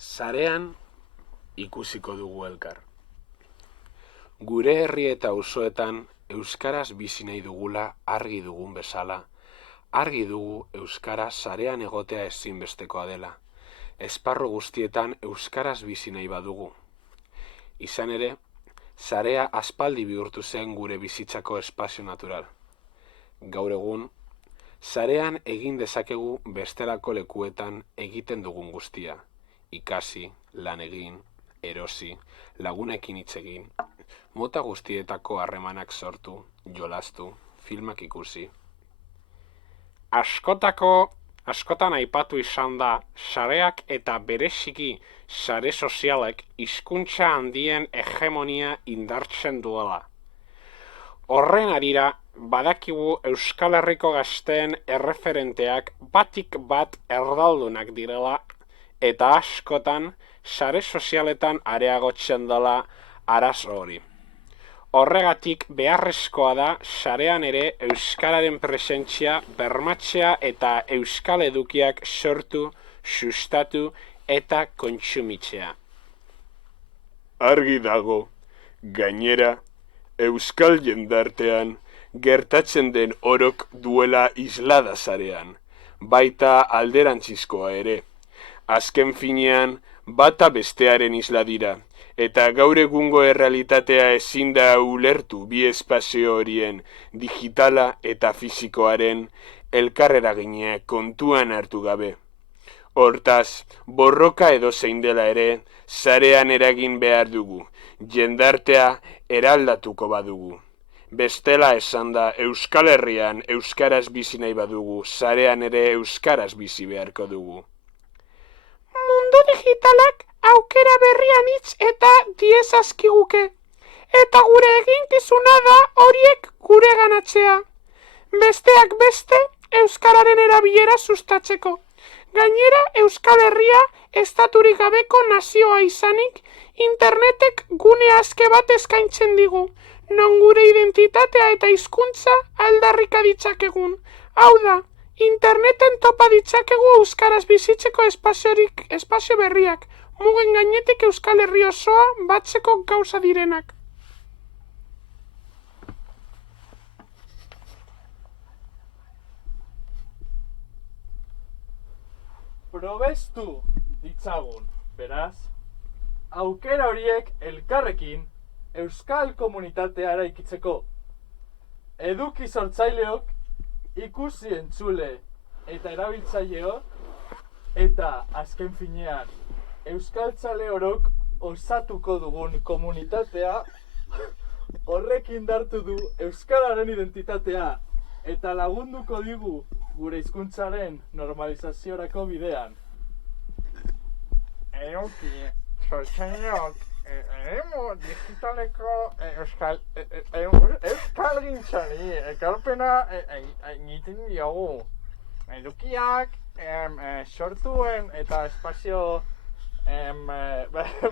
Sarean ikusiko dugu elkar. Gure herri eta auzoetan euskaraz bizi nahi dugula argi dugun bezala, argi dugu euskara sarean egotea ezinbestekoa dela. Esparru guztietan euskaraz bizi nahi badugu. Izan ere, sarea aspaldi bihurtu zen gure bizitzako espazio natural. Gaur egun, sarean egin dezakegu bestelako lekuetan egiten dugun guztia. Ikasi, lan egin, erosi, lagunekin hitz egin, mota guztietako harremanak sortu, jolastu, filmak ikusi. Askotan aipatu izan da, sareak eta bereziki sare sozialek hizkuntza handien hegemonia indartzen duela. Horren harira, badakigu Euskal Herriko gazteen erreferenteak batik bat erdaldunak direla, eta askotan sare sozialetan areagotzen dela arazo hori. Horregatik beharrezkoa da sarean ere euskararen presentzia bermatzea eta euskal edukiak sortu, sustatu eta kontsumitzea. Argi dago, gainera, euskal jendartean gertatzen den orok duela islada sarean, baita alderantzizkoa ere. Azken finean, bata bestearen isla dira, eta gaur egungo errealitatea ezin da ulertu bi espazio horien digitala eta fisikoaren elkarreragina kontuan hartu gabe. Hortaz, borroka edozein dela ere, sarean eragin behar dugu, jendartea eraldatuko badugu. Bestela esan da, Euskal Herrian euskaraz bizi nahi badugu, sarean ere euskaraz bizi beharko dugu. Mundu digitalak aukera berrian hitz eta diezazkiguke. Eta gure eginkizuna da horiek gure ganatzea. Besteak beste, euskararen erabilera sustatzeko. Gainera, Euskal Herria estaturik gabeko nazioa izanik, internetek gune aske bat eskaintzen digu, non gure identitatea eta hizkuntza aldarrika ditzakegun. Hau da, interneten topa ditzakegu euskaraz bizitzeko espazio berriak, mugen gainetik Euskal Herri osoa batzeko gauza direnak. Probestu ditzagun, beraz, aukera horiek elkarrekin euskal komunitatea eraikitzeko. Eduki sortzaileok, ikusi entzule eta erabiltzaileok, eta azken finean, euskaltzale orok osatuko dugun komunitatea horrek indartu du euskararen identitatea eta lagunduko digu gure hizkuntzaren normalizaziorako bidean. Eduki sortzaileok, eremu digitaleko euskalgintzari ekarpena egiten diogu. Edukiak sortuen eta espazio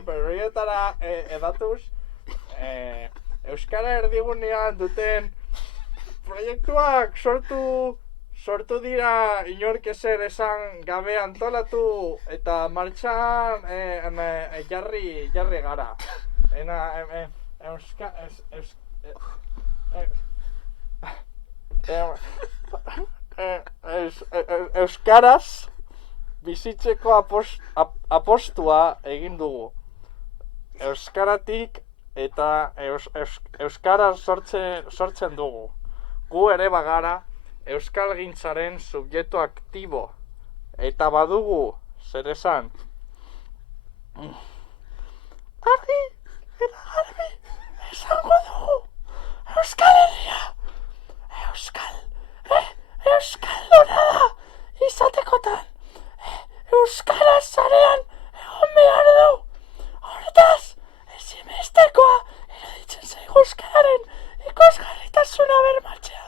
berrietara edatuz, euskara erdigunean duten proiektuak sortu dira inork ezer esan gabe antolatu eta martxan jarri gara. Euskaraz bizitzeko apostua egin dugu. Euskaratik eta euskaraz sortzen dugu. Gu ere bagara euskalgintzaren subjektu aktibo eta badugu zer esan. Argi eta garbi esango dugu Euskal Herria euskalduna da izatekotan euskaraz sarean egon behar du. Hortaz, ezinbestekoa iruditzen zaigu euskararen ikusgarritasuna bermatzea,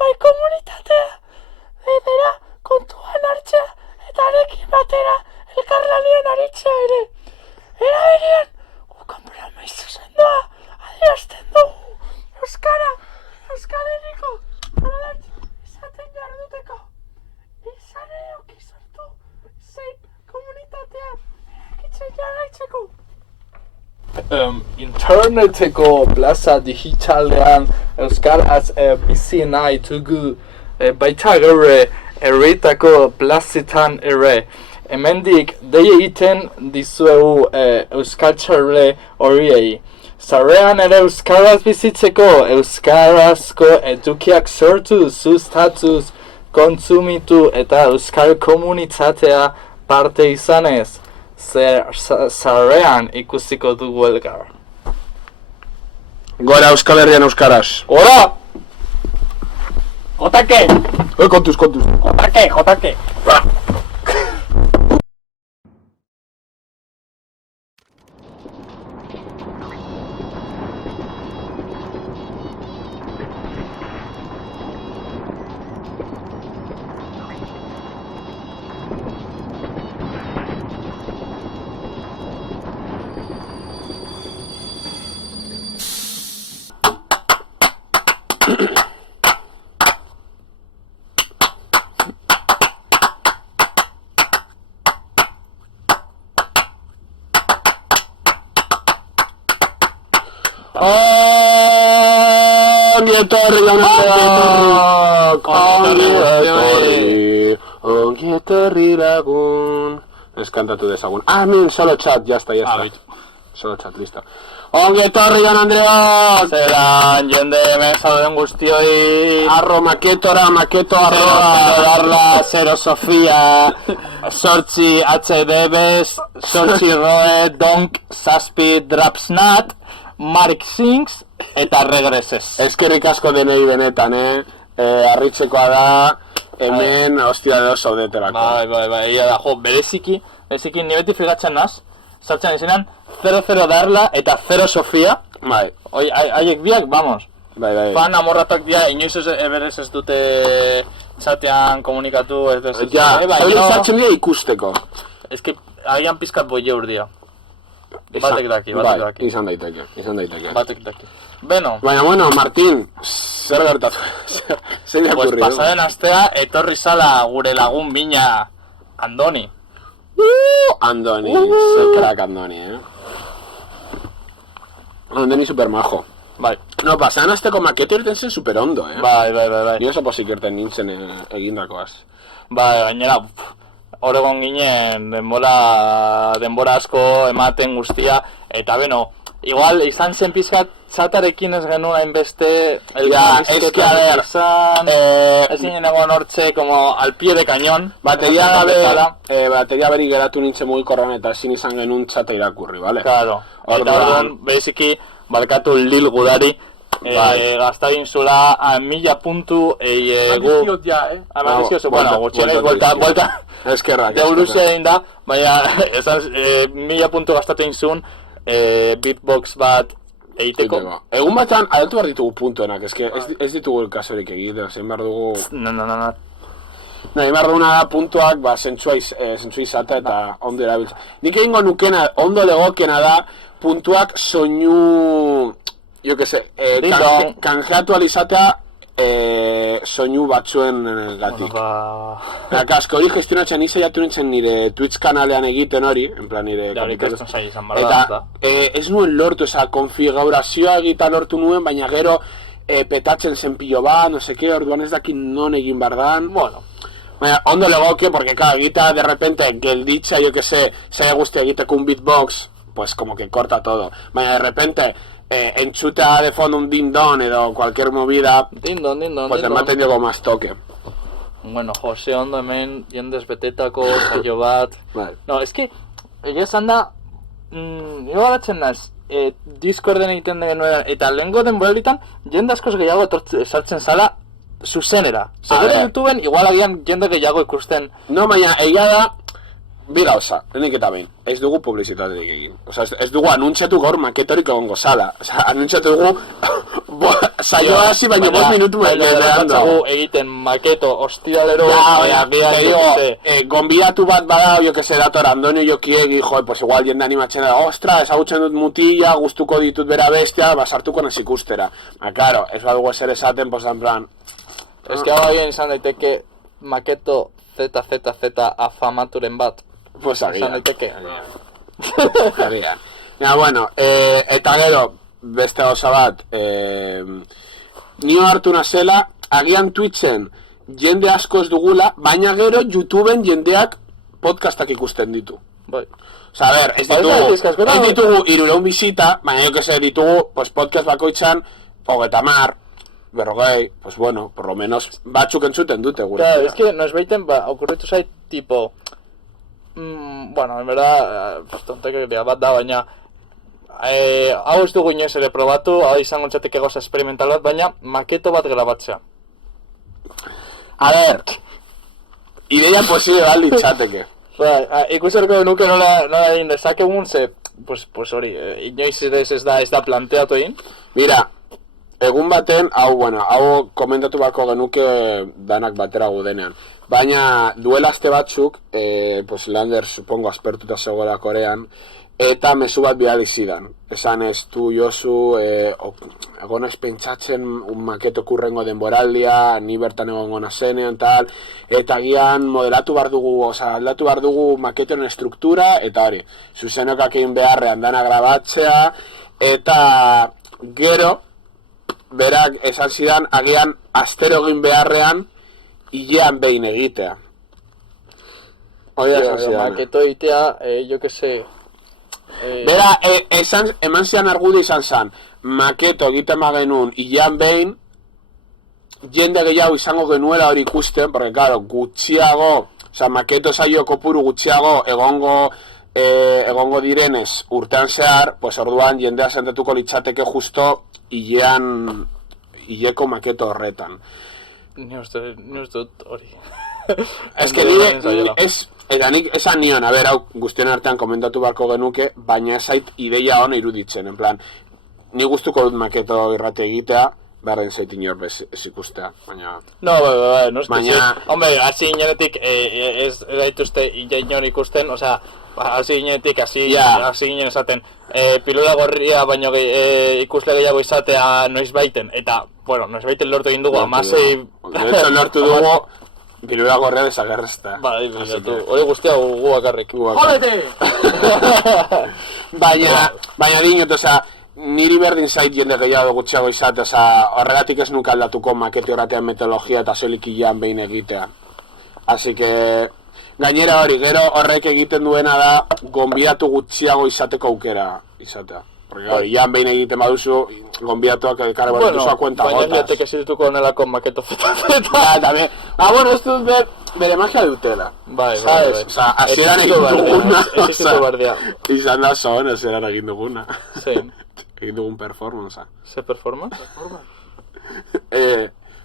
bai komunitatea edera kontuan hartzea eta arekin batera elkarlanean aritzea ere. Era berean, gu konpromiso sendoa adierazten dugu Euskal Herriko ardatz izaten jarduteko. Izan ere sortu zein komunitatea erakitzen Interneteko plaza digitalean euskaraz bizi nahi dugu baita gure herritako plazetan ere. Hemendik dei egiten dizuegu euskaltzale horiei. Sarean ere euskaraz bizitzeko, euskarazko edukiak sortu, sustatuz, kontsumitu eta euskal komunitatea parte izanez. Sarean ikusiko dugu elkar. Gora Euskal Herrian euskaraz. Gora! Jotake! Kontuz. Jotake! Ongi etorri lagun. Ez kantatu dezagun. Min, solo chat, ya está. Solo chat, listo. Ongi etorri Jon Andreok! Zeran, jende hemen zauden guztioi. Maketo Darla, Zero Sofia, Sortzi HDBs, Sortzi Roe, Donk, Zazpi, Drapsnat, Marik Sings eta Regreses. Eskerrik asko denei benetan, harritzekoa da, hemen hostia edo zaudeterako. Bai, ia da, bereziki ni beti frigatzen naz, sartzen izenan 00 Darla eta 0 Sofia. Bai. Haiek biak, vamos. Bai. Fan amorratuak dira, inoiz berez ez dute txatean komunikatu, Ja, sartzen dira ikusteko. Ez que, agian pizkat boieur dira. Batek daki. Izan daiteke. Batek daki. Beno. Baina, bueno, Martin, zer gertatu? Zer irakurri du? Pasaden astea, etorri zala gure lagun bina Andoni. Andoni, zer crack Andoni, Andoni supermajo. Bai. No, pasaden asteko maketo irten zen super ondo, Bai. Ni oso pozik irten nintzen egindakoaz. Bai, gainera, Oregon ginen denbora asko ematen guztia, eta beno, igual izan zen pizkat txatarekin ez genuen hainbeste elkarrizketan izan, ez ginen egon hortze como al pie de cañón. Bateria beri geratu nintzen mugikorran eta ezin izan genuen txata irakurri, bale? Claro, eta orduan, beziki, balkatu Lil Gudari, gaztagin zula a 1000 puntu Maldiziot ja, Maldiziot, bueno, gutxienez, vuelta eskerrak devoluzia egin da, baina esan 1000 puntu gastatu egin zuen beatbox bat egiteko. Egun batean, adaltu behar ditugu puntuenak, ez ditugu kasorik egiten, zein behar dugu... No. Nahi behar duguna da puntuak, zentzua izata eta ondo erabiltza. Nik egingo nukena, ondo legokena da, puntuak soinu... Jo que se, kanjeatu alizatea soinu batzuen gatik. Asko hori gestionatzen izaiatu nintzen nire Twitch kanalean egiten hori, en plan nire... Eta ez nuen lortu, konfigurazioa egiten lortu nuen, baina gero petatzen zen pilo bat, no seke, orduan ez dakit non egin bardan. Bueno. Baina, ondo legoke, porque claro, egita de repente gelditza, jo que se, zaila guztia egiteko un beatbox, pues como que corta todo. Baina de repente... entzuta de fondo un din-don edo cualquier movida, pues ematen diogo más toque. Bueno, Jose ondo hemen jendez betetako saio bat. No, eski, egia esan da, nire baratzen naz, Discorden egiten den genuen, eta lehenko denboralitan, jende askoz gehiago sartzen zala zuzenera. Segure YouTubeen, igual agian jende gehiago ikusten. No, baina, egia da, bi gauza, lehenik eta behin, ez dugu publizitaterik egin. Osa, ez dugu anuntziatu gaur maketorik egongo zala. Osa, anuntziatu dugu saioa hasi baina 5 minutu beharando. Egiten maketo, ostiralero, gonbidatu bat bada, jo que se dator, Andonio Jokiegi, pues igual jende animatzen da, ostra, ezagutzen dut mutila, gustuko ditut bera bestia, basartuko naz ikustera. Claro, ez badugu eser esaten, pues en plan... Ez que hau egin izan daiteke maketo ZZZ afamaturen bat. Pues agian. Agian. Ja, bueno, eta gero, beste gauza bat, nio hartu nazela, agian Twitchen jende asko ez dugula, baina gero YouTubeen jendeak podcastak ikusten ditu. Bai. Osa, a ver, ez ditugu 300 bisita, baina jo que se ditugu, pues podcast bakoitzan, 30, 40, pues bueno, por lo menos batzuk entzuten dute gure. Claro, es que nos baiten, okurritu zait, tipo, bueno, en verdad, tontekeria bat da, baina, hau ez dugu inoiz ere probatu, hau izango txateke gauza experimental bat, baina maketo bat grabatzea. A ver, ideia posible bat litzateke. Ikusarko nuke nola egin dezakegun, ze, pues hori, inoiz ez da planteatu egin. Mira, egun baten, hau komentatu bako genuke danak batera gudenean. Baina duela aste batzuk, pues Lander, supongo, aspertuta zegoela Korean, eta mezu bat bidali zidan. Esan ez du Josu, egon ez pentsatzen un maketo kurrengo denboraldia, ni bertan egongo nazenean, tal, eta gian modelatu bar dugu, aldatu bar dugu maketoen estruktura, eta hori, zuzenokak egin beharrean dana grabatzea, eta gero, berak esan zidan, agian astero egin beharrean, hilean behin egitea. Hori esan zidan. Maketo egitea, jo que se... Bera, eman zian argudi izan zan, maketo egiten magenun hilean behin, jende gehiago izango genuela hori ikusten, porque claro, gutxiago, maketo saio kopuru gutxiago egongo direnez urtean zehar, pues orduan jendea sentatuko litzateke justo hileko maketo horretan. Ni uste dut hori. Ez que nire, eta nik esan nion, a ber, hau guztion artean komentatu barko genuke, baina ez zait ideia hona iruditzen, en plan, ni gustuko dut maketo irrate egitea, behar den zait inor ez ikustea, baina... No, no es que sí. Hombre, hasi ginenetik ez daituzte inor ikusten, osea, hasi ginenetik, hasi ginen esaten, pilula gorria baino ikusle gehiago izatea noiz baiten, eta, bueno, noiz baiten lortu egin dugu, amasei... De hecho, lortu dugu... Pilula gorrea desagerrezta. Bai, hori guztia gu bakarrik. Jodete! Baina dinot, niri berdin zait jende gehiago gutxiago izate, horregatik ez nuke aldatuko maketi horretean metodologia eta soilik hilean behin egitea. Así que, gainera hori, gero horrek egiten duena da, gonbidatu gutxiago izateko aukera izatea. Porque hori, hilean behin egiten baduzu, gonbidatuak ekarri bat duzu a cuenta gotas. Baina jatek ez dituko onelako maketo zeta. También. Bueno, ez dut bere magia dutela. Bai. Hasieran egin duguna. Existitu bardia. Izan da zoen, hasieran egin duguna. Zein. Egin dugun performance. Ze performance?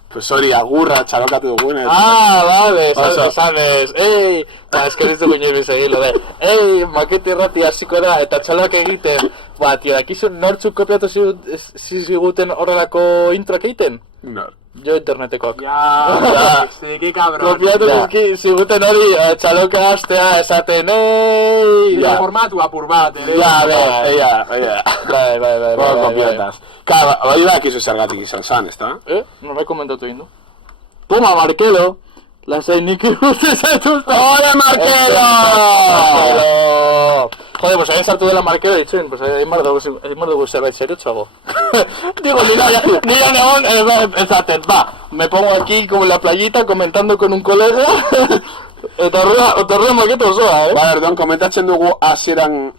Pues hori, agurra txalokatu dugun. Vale, esanez. Ez que ez dugu inoiz bizegilo, makete irrati hasiko da, eta txalok egiten. Tio, dakizu nortzuk kopiatu ziguten horrelako introak egiten? Nor. Jo internetekoak. Ja, ziki cabrón. Kopiatu ziguten hori txaloka hastea esaten, formatu apur bat, ere. Bai. Kopiataz. Claro, hori dakizu zergatik izan zan, ezta? Nola komentatu egin du? Toma, Markelo! Lasai nik ikusten zaituzte! ¡Hola, Markelo! Joder, pues hain sartu dela Markelo ditzen, pues hain bar dugu zerbait seriotxoago. Digo, nira negon, ezaten, me pongo aquí como en la playita comentando con un colega, eta horrela Marketo osoa, Ba, erdoan, komentatzen dugu hasieran,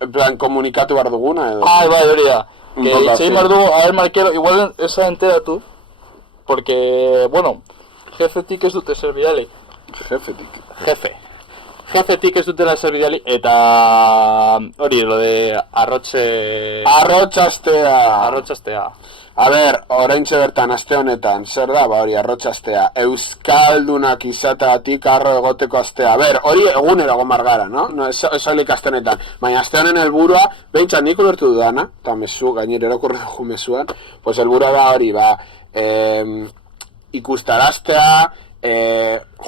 en plan, komunikatu bar duguna, edo? Bai, hori da. Que itxein bar dugu, a ver, Markelo, igual esa enteratu, porque, bueno, jefetik ez dute zer bidali. Jefetik ez dutela zer bidali, eta hori, lo de arrotzastea. A ber, oraintxe bertan, aste honetan, zer da, hori, arrotzastea. Euskaldunak izatagatik arro egoteko astea. A ber, hori egunero egon margara, no? No, ez olik aste honetan. Baina aste honen helburua, behintzat nik ulertu dudana, eta mezu, gainera erakurri dugu mezuan, pues helburua da hori, ikustaraztea,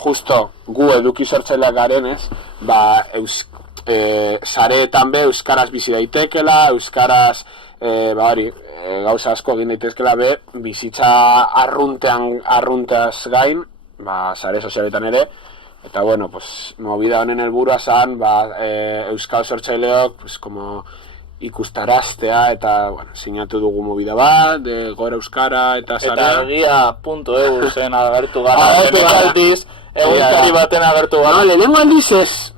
justo gu eduki sortzaileak garenez, sareetan be euskaraz bizi daitekela, euskaraz, hori, gauza asko egin daitezkela be, bizitza arruntaz gain, sare sozialetan ere, Eta bueno, pues, movida honen helburua zan, euskal sortzaileok, pues, como ikustaraztea, eta, bueno, sinatu dugu movida bat, de gora euskara, eta zara. Eta egia.eu zen agertu gara, lehenengo aldiz, egunkari baten agertu gara. No, lehenengo aldiz ez,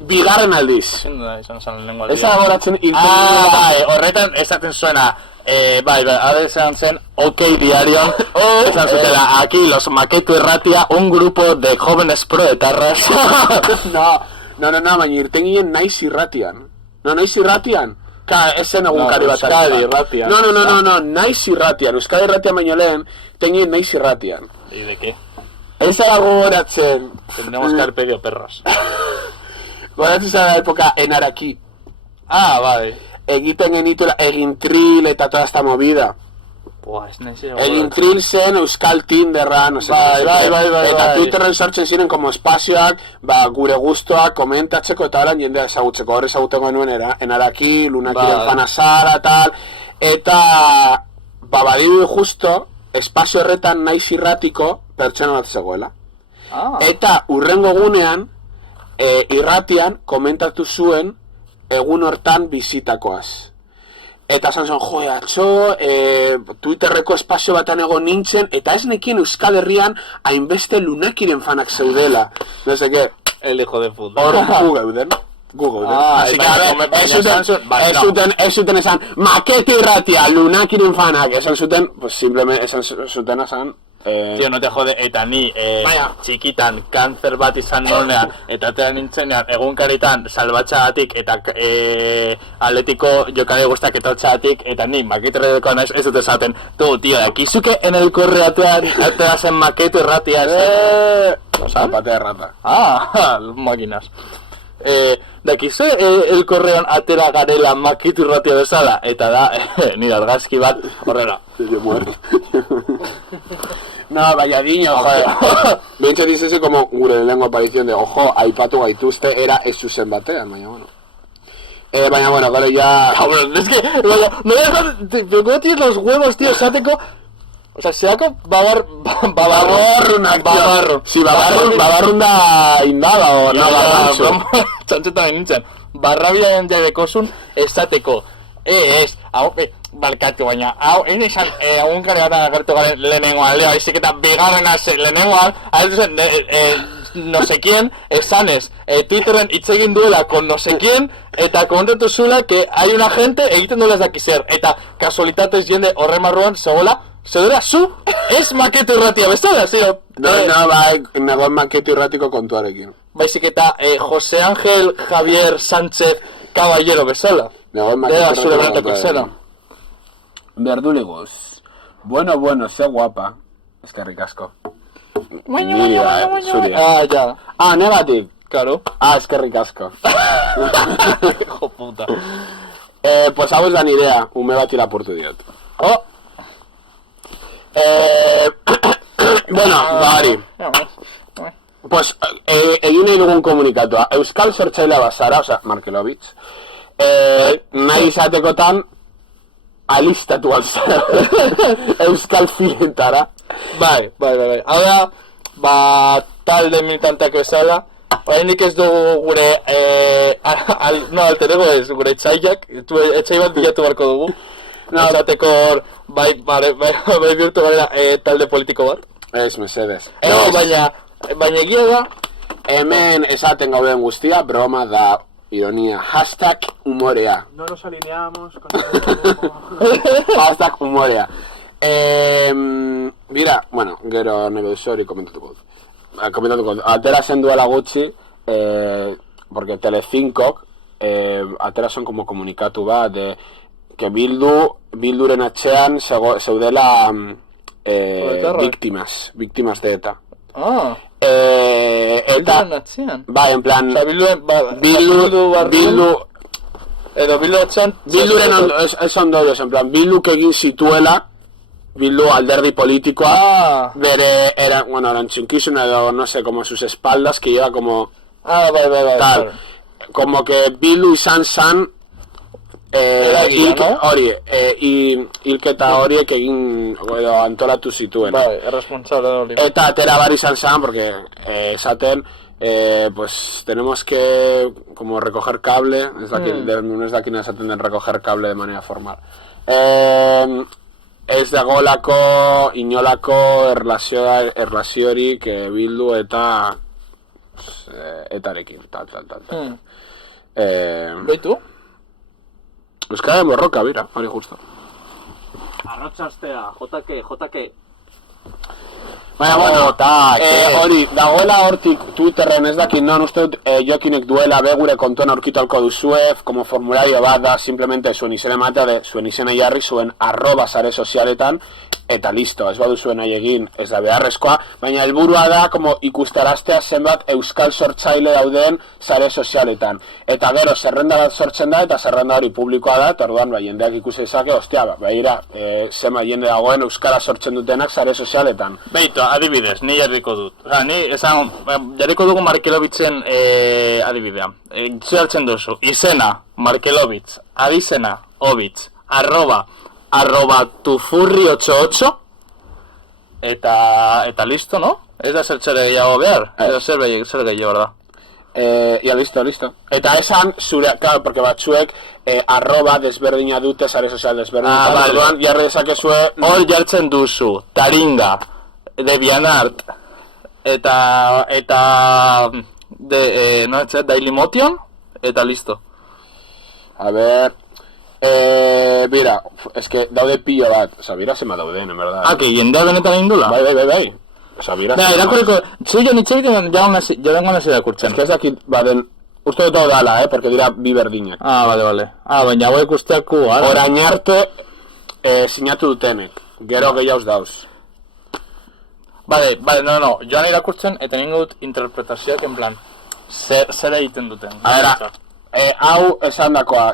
bigarren aldiz. Zindu da, izan lehenengo aldiz. Ez agoratzen bai, horretan esaten zuena, bai, izan zen, OK Diarion, esan zutela, aquí los Maketu Irratia, un grupo de jóvenes proetarras. No, baina irten ginen naiz irratian. No, naiz irratian? Esen egunkari bat. Euskadi irratian. No, naiz irratian. Euskadi irratian baino lehen, tenien naiz irratian. ¿Y de qué? Ez ara gogoratzen. Tendremos que haber pedido perros. Gogoratzen zara época enaraki. Bai. Egiten genituela, egin tril eta toda esta movida. Buah, ez nahi Egin tril zen Euskal Tinderra, no sé. Bai. Eta Twitterren sortzen ziren como espazioak, gure gustoak komentatzeko eta horan jendea ezagutzeko. Hor ezaguten genuen enaraki, lunakiren fanazara, tal. Eta, badiru justo, espazio horretan naiz irratiko pertsona bat zegoela. Eta urrengo gunean, irratian komentatu zuen egun hortan bizitakoaz. Eta zan zen, atxo, Twitterreko espazio batan egon nintzen, eta ez nekien Euskal Herrian hainbeste lunakiren fanak zeudela. No sé qué. El hijo de puta. Hor gugeuden. Así que, ez zuten esan, Maketu Irratia, lunakiren fanak. Esan zuten, pues simplemente, esan zuten esan, Tío, no te jode, eta ni txikitan kanzer bat izan nonean, eta atera nintzenean egunkaritan salbatxagatik eta atletiko jokare guztak etortxagatik, eta ni Maketu naiz ez dut esaten. Tu, tío, dakizuke en el corre atera zen Maketu Irratia Zapate de rata. Máquinas. Dakizu el correon atera garela Maketu Irratia bezala, eta da, nire argazki bat horrela. No, vayadiño, joder. Bentsa dizese como gure lehenengo aparición de, ojo, aipatu gaituzte, era ez zuzen batean, baina bueno. Baina bueno, gero ya... Cabrón, es que, vaya, no dejas, pero ¿cómo tienes los huevos, tío? Esateko, o sea, seako babarrunak, tío. Si babarrun da indaba, o no, barrantxo. Txantxetan nintzen, barrabiaren jabekozun esateko. Barkatu baina, hau, egin izan, egunkari bat agertu garen lehenengo aldea, baizik eta bigarrena lehenengoan, no sé quién, esanez, Twitterren hitz egin duela con no sé quién, eta komentatu zula que hay una gente egiten duela ez daki zer, eta kasualitatez jende horren marruan zegoela, zeudera zu, ez Maketu Irratia bezala, zio. No, bai, nagoen Maketu Irratiko kontuarekin. Baizik eta José Ángel Javier Sánchez Caballero bezala. Nagoen Maketu Irratiko kontuarekin. Berdulegos. Bueno, ze guapa. Eskerrik asko. Zuria. Ya. Negatik. Claro. Eskerrik asko. Hijo puta. Pues hau ez da nirea, ume bat iraportu diot. Bueno, hori. Pues, egin nahi dugun komunikatua. Euskal sortzailea bazara, osea, Markelovitz, nahi izatekotan, alistatu alzara Euskal filentara. Bai. Hau da, talde militanteak bezala, oraindik ez dugu gure, alter ego ez, gure etxaiak, etxai bat bilatu barko dugu. Esateko hor, bai bihurtu garela talde politiko bat. Ez, mesedez. Baina egia da, hemen esaten gauden guztia, broma da, ironía, hashtag humorea. No nos alineamos con el... Hashtag humorea. Mira, bueno, gero nebe hori komentatuko dut. Atera zen duela gutxi, porque Telecinkok atera zen como komunikatu bat, de que Bilduren atxean zeudela víctimas de ETA. Eta, bai, en plan, Bilduren ez ondorioz, en plan, Bilduk egin zituela, Bildu alderdi politikoa, bere, erantzukizun edo, no sé, como sus espaldas, que lleva como, bai, tal, como que Bildu izan zan, hilketa horiek egin edo antolatu zituen. Bai, erresponsable da hori. Eta atera bar izan zen, porque esaten, pues tenemos que como recoger cable, no ez dakina esaten den recoger cable de manera formal. Ez dagoelako inolako erlaziorik bildu eta etarekin, tal. Beitu? Euskaren borroka, bira, hori justo. Arrotzastea, JK. Baina, bueno, hori, dagoela hortik Twitterren ez dakit non uste dut Jokinek duela begure kontuan aurkitualko duzue, como formulario bat da, simplemente zuen izena ematea, zuen izena jarri zuen @sare sozialetan, eta listo, ez badu zuen nahi egin, ez da beharrezkoa, baina helburua da, como ikustaraztea zenbat euskal sortzaile dauden sare sozialetan. Eta gero, zerrenda bat sortzen da, eta zerrenda hori publikoa da, eta orduan, jendeak ikusi dezake, ostia, begira, zenbat jende dagoen euskara sortzen dutenak sare sozialetan. Beitu, adibidez, ni jarriko dut. Osa, ni jarriko dugu Markelovitzen adibidea. Zertzen duzu, izena, Markelovitz, abizena, Ovitz, @tufurri88 eta listo, no? Ez da zertxere gehiago behar, ez da zer gehiago, da. Ja, listo. Eta esan, zure, claro, porque batzuek desberdina dute, sare sozial desberdina. Vale. Jarri dezakezue... Hor jartzen duzu, Taringa, DeviantArt, eta Dailymotion, eta listo. A ver... Bira, eske daude pilo bat, oza, bira zema dauden, en verdad. Que jendea benetan indula? Bai. Oza, bira zema... Irakurriko, jo nitxegiten jadengo nasi irakurtzen. Eske ez dakit, baden, uste dut dala, porque dira bi berdinak. Vale. Baina hauek usteaku, ara. Orain arte, sinatu dutenek, gero gehiauz dauz. Vale, no, joan irakurtzen, eta ningu dut interpretazioak, en plan, zer egiten duten. Hau esan dakoa,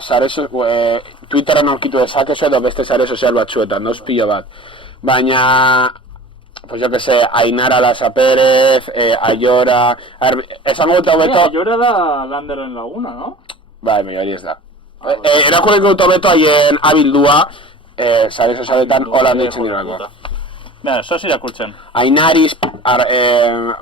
Twitterren aurkitu dezakezu edo beste sare sozial batzuetan, noz pilo bat. Baina, pues yo que sé, Ainara Lasa Pérez, Ayora... Esango dut hobeto... Ayora da Landerren laguna, no? Bai, hori ez da. Erakurriko dut hobeto haien abildua, sare sozialetan holan ditzen dirako. Eso irakurtzen. Ainariz,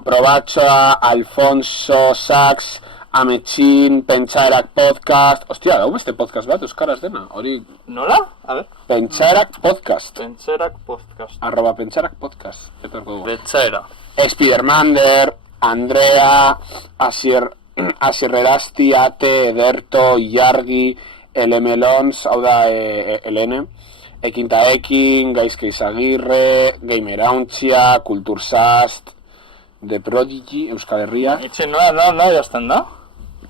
Probatxoa, Alfonso, Sax... Ametxin, Pentsaerak podcast... Ostia, dago beste podcast bat, euskaraz dena, hori... Nola? A ver... Pentsaerak podcast. @Pentsaerak podcast. Etorko dugu. Pentsaera. Spidermander, Andrea, Asierrerasti, Ate, Ederto, Iargi, Elemelons, hau da, Elene, Ekinta Ekin, Gaizka Izagirre, Gamerauntxia, Kultursast, The Prodigy, Euskal Herria... Itxe, nola jazten da?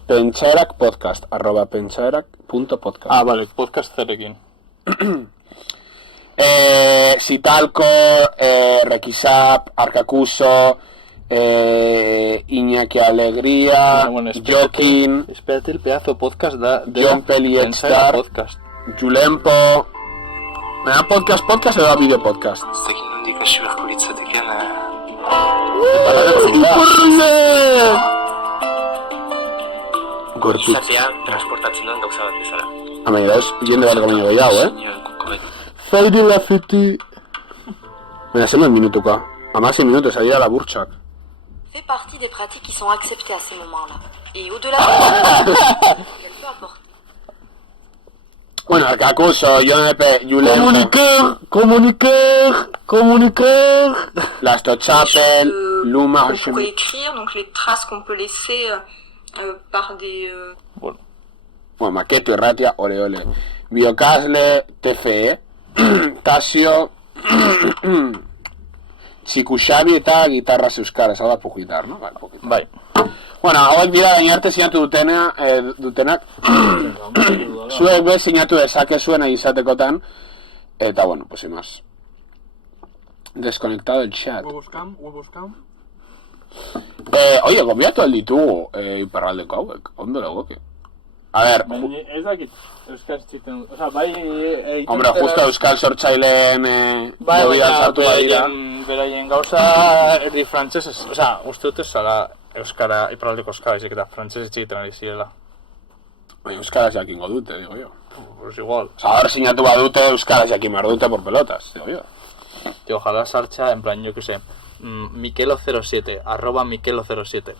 Pentsaerak podcast, @pentsaerak.podcast. Vale, podcast zerekin. Zitalko, Requisap, Arkakuso, Iñaki Alegría, Jokin... Espérate, el pedazo podcast da... Jon Pelietstar, Julempo... Baina podcast edo da bideo podcast? Zekin nondik hasi beharko litzateken... Gorputz. Izatea transportatzen duen gauza bat bezala. Baina da ez, jende bat baino gehiago, Zairi lafiti... Baina zenbat minutuka? 16 minutos, ari da laburtxak. Fait partie des pratiques qui sont acceptées à ces moments-là. Et au-delà de ça, qu'elle peut apporter. Bueno, Arkakuso, Jon Epe, Julempo... Comuniqueur Lasto Chapel, Luma... On pourrait écrire, donc les traces qu'on peut laisser par des... Bueno, Maketo Irratia, ole. Biokasle, TFE, Tasio, Txikuxabi eta gitarraz euskaraz, hau da pugitar, no? Bai. Bueno, hauek dira gain arte sinatu dutenak, zuek bez sinatu dezakezuen nahi izatekotan, eta bueno, pues sin más. Desconectado el chat. Huevoscam. Oye, gonbiatu alditugu iparraldeko hauek, ondo legoke. A ver... Ez dakit euskal txiten... Osa, bai... Hombre, justo euskal sortzaileen... Bai, beraien gauza erdi frantzesez... Osa, uste dut ez zala euskara, iparraldeko euskara izik eta frantzesez txikiten ari zirela. Baina euskaraz jakingo dute, digo yo. Pues igual. Osa, hor sinatu badute euskaraz jakin behar dute por pelotas, digo yo. Tío, ojalá sartxa, en plan, yo que sé, Mikelo07, @Mikelo07.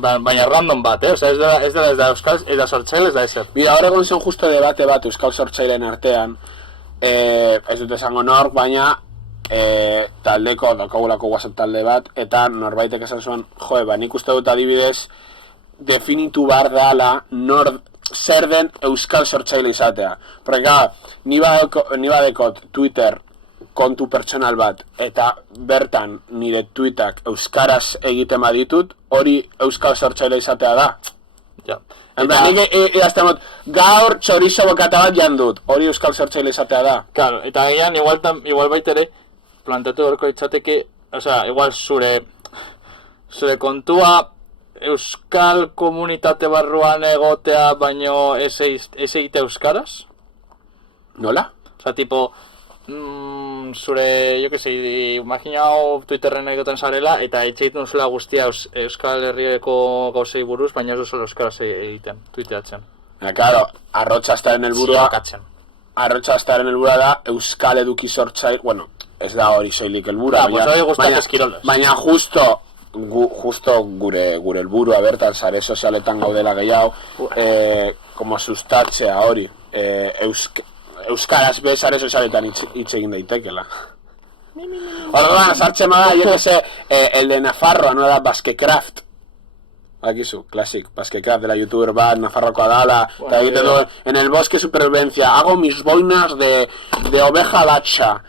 Baina random bat, Osea, ez da euskal, ez da sortzaile, ez da ezer. Bida, hor egon zen justo debate bat euskal sortzaileen artean, ez dut esango nork, baina taldeko, daukagulako WhatsApp talde bat, eta norbaitek esan zuen, nik uste dut adibidez, definitu behar dala zer den euskal sortzaile izatea. Porque, ni badekot Twitter kontu pertsonal bat, eta bertan nire tweetak euskaraz egiten baditut, hori euskal sortzaile izatea da. Ja. En plan, nik idazten dut, gaur chorizo bokata bat jandut, hori euskal sortzaile izatea da. Claro, eta gian, igual baitere, plantatu horko ditzateke, osea, igual zure kontua euskal komunitate barruan egotea, baino ez egite euskaraz? Nola? Osea, tipo, zure, jo que sei, imaginau Twitterren egoten zarela, eta etxeiten zula guztia Euskal Herrieko gauzei buruz, baina ez duzula euskaraz egiten, tuiteatzen. Claro, arrotxastaren helburua... Ziokatzen. Arrotxastaren helburua da euskal eduki sortzaile, bueno, ez da hori soilik helburua, Pues hori guztiak eskiroles. baina justo gure helburua bertan sare sozialetan gaudela gehiago, como sustatzea hori, euskaraz be sare sozialetan hitz egin daitekela. Orduan, sartzen bada, yo que sé, el de Nafarroa, no da Baskecraft. Akizu, classic, Baskecraft de la youtuber bat, Nafarrokoa dala, eta egiten du, en el bosque supervivencia, hago mis boinas de oveja latxa.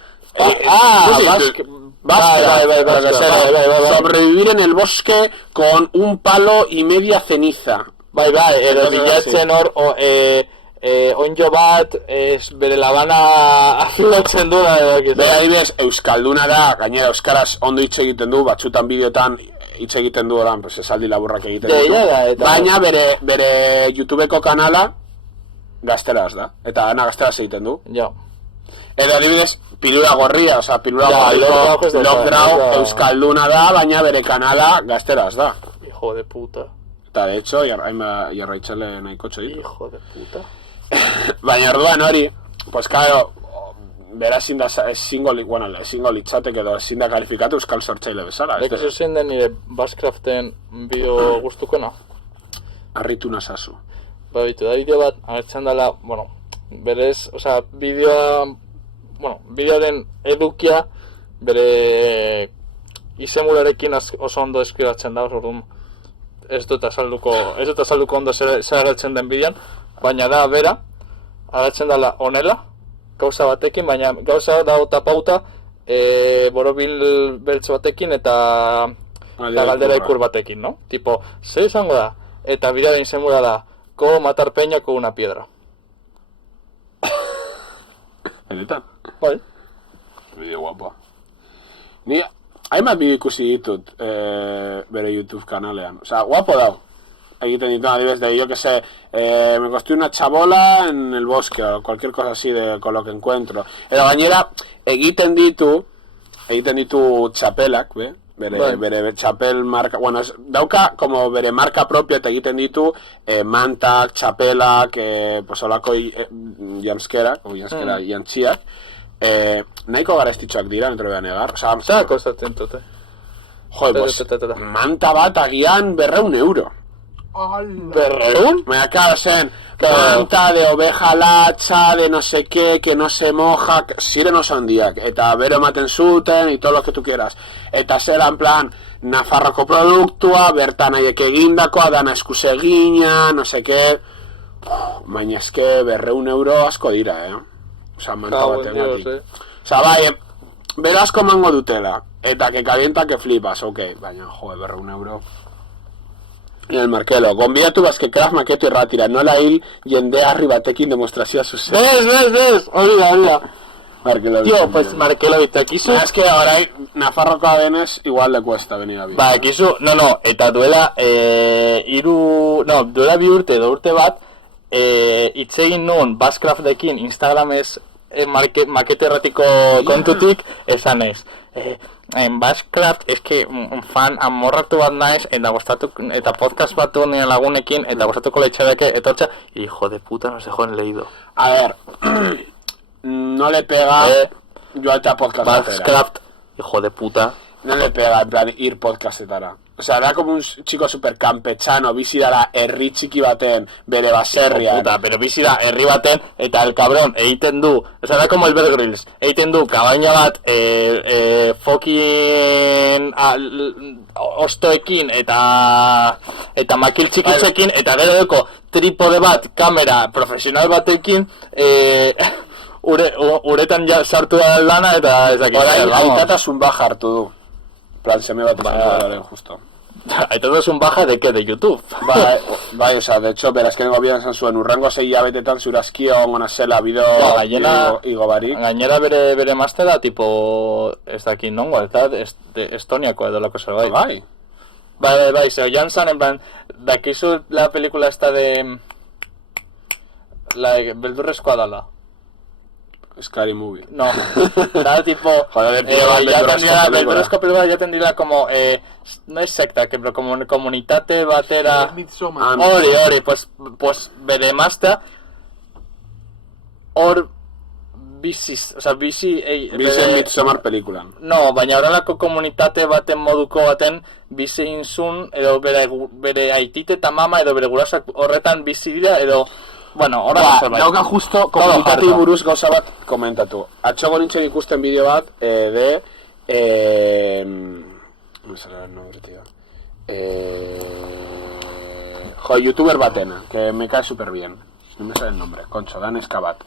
Sobrevivir en el bosque con un palo y media ceniza. Bai, edo bilatzen hor, onjo bat, bere labana afilatzen duna edo. Bera adibidez, euskalduna da, gainera euskaraz ondo hitz egiten du, batzutan bideotan hitz egiten du oran, pues esaldi laburrak egiten ditu. Baina bere YouTubeko kanala gazteraz da, eta ana gazteraz egiten du. Ja. Edo adibidez, pilula gorria, oza, pilula gorriko Lograu euskalduna da, baina bere kanala gazteraz da. Hijo de puta. Eta de hecho, jarraitzele nahiko txoitu. Hijo de puta. Baina orduan hori, pues claro, bera ezingo litzateke edo ezin da kalifikatu euskal sortzaile bezala. Lekizu zein den nire Baskecraften bideo gustukoena? Arritu nazazu. Da bideo bat, agertzen dela, bueno, berez, osea, bideoaren edukia bere izemularekin oso ondo eskribatzen da, orduan ez dut azalduko ondo zer agertzen den bidean, baina da bera, agertzen dela honela, gauza batekin, baina gauza da tapauta borobil beltz batekin eta galdera ikur batekin, no? Tipo, zer izango da? Eta bidearen izemura da, cómo matar peña con una piedra. Benetan? Bai. Bideo guapoa. Ni, hainbat bideo ikusi ditut bere YouTube kanalean. Osa, guapo dau. Egiten ditu, adibidez, de, yo que sé, me costé una chabola en el bosque, o cualquier cosa así con lo que encuentro. Edo gainera, egiten ditu txapelak, bere txapel marka, bueno, dauka como bere marka propia eta egiten ditu mantak, txapelak, pues olako jantziak, nahiko garestitxoak dira, no te lo voy a negar. Zer kostatzen dute? Joder, pues, manta bat agian 200 euro. ¿Berreun? Baina, claro, zen, manta de oveja latxa, de no sé qué, que no se moja, ziren oso handiak, eta bero ematen zuten, y todo lo que tú quieras. Eta zera, en plan, Nafarroko produktua, bertan haiek egindakoa, dana eskuz egina, no sé qué. Baina eske 200 euro asko dira, Osa, manta bategatik. Osa, bai, bero asko mango dutela, eta que calienta que flipas, ok, baina, joder, 200 euro. En el Markelo, gonbidatu Baskecraft maketo irratira, nola hil jendearri batekin demostrazioa zuzen. Bez, hori. Markelo. Tío, pues Markelo bitakizu. Es que ahora Nafarrokoa denez, igual le cuesta venir a vida. Ba, ekizu, eta duela, duela 2 urte edo urte bat, itzegin nuen Baskecraftekin Instagramez makete erratiko kontutik, esan ez. Bashcraft, eske fan amorratu bat naiz, eta podcast bat du nire lagunekin, eta gustatuko leitxadeke, etortza, hijo de puta, nos dejó en leído. A ver, no le pega yo alta podcast Bashcraft, hijo de puta. No le pega, en plan, ir podcastetara. O sea, da como un chico super campechano, bizi dara herri txiki baten, bere baserrian. Puta, pero bizi da herri baten, eta el cabrón egiten du, o sea, da como el Bear Grylls, egiten du kabaina bat, fokin ostoekin, eta makil txikitzekin, eta gero deko tripode bat, kamera profesional batekin, uretan ja sartu da lana, eta ezakit. Orain, aitatasun baja hartu du. Plan, seme bat izan justo. Aitatasun baja de qué? De YouTube? Bai, o sea, de hecho, berazkenengo bian esan zuen, urrengo 6 hilabetetan zurazkio ongona zela bideo igo barik. Gainera bere mastera, tipo, ez dakit nongo, eta Estoniako edo lako zerbait. Bai. Bai, zeo joan zan, en plan, dakizu la película esta de... beldurrezkoa dala. Scary Movie. No, da tipo... Joder, beldurrezko película ya tendría como... no es secta, pero como comunitate batera... Midsommar. Hori, pues bere emaztea... Hor... biziz, oza, bizi... Bizi Midsommar pelikulan. No, baina horrelako komunitate baten moduko baten bizi inzun, edo bere aitite eta mama, edo bere gurasoak horretan bizi dira, edo... Bueno, horrela zerbait. Dauka justo komunitatei buruz gauza bat komentatu. Atxogo nintzen ikusten bideo bat, no sale el nombre, tío. Youtuber batena, que me cae súper bien. No me sale el nombre, concho, Dan Escabat.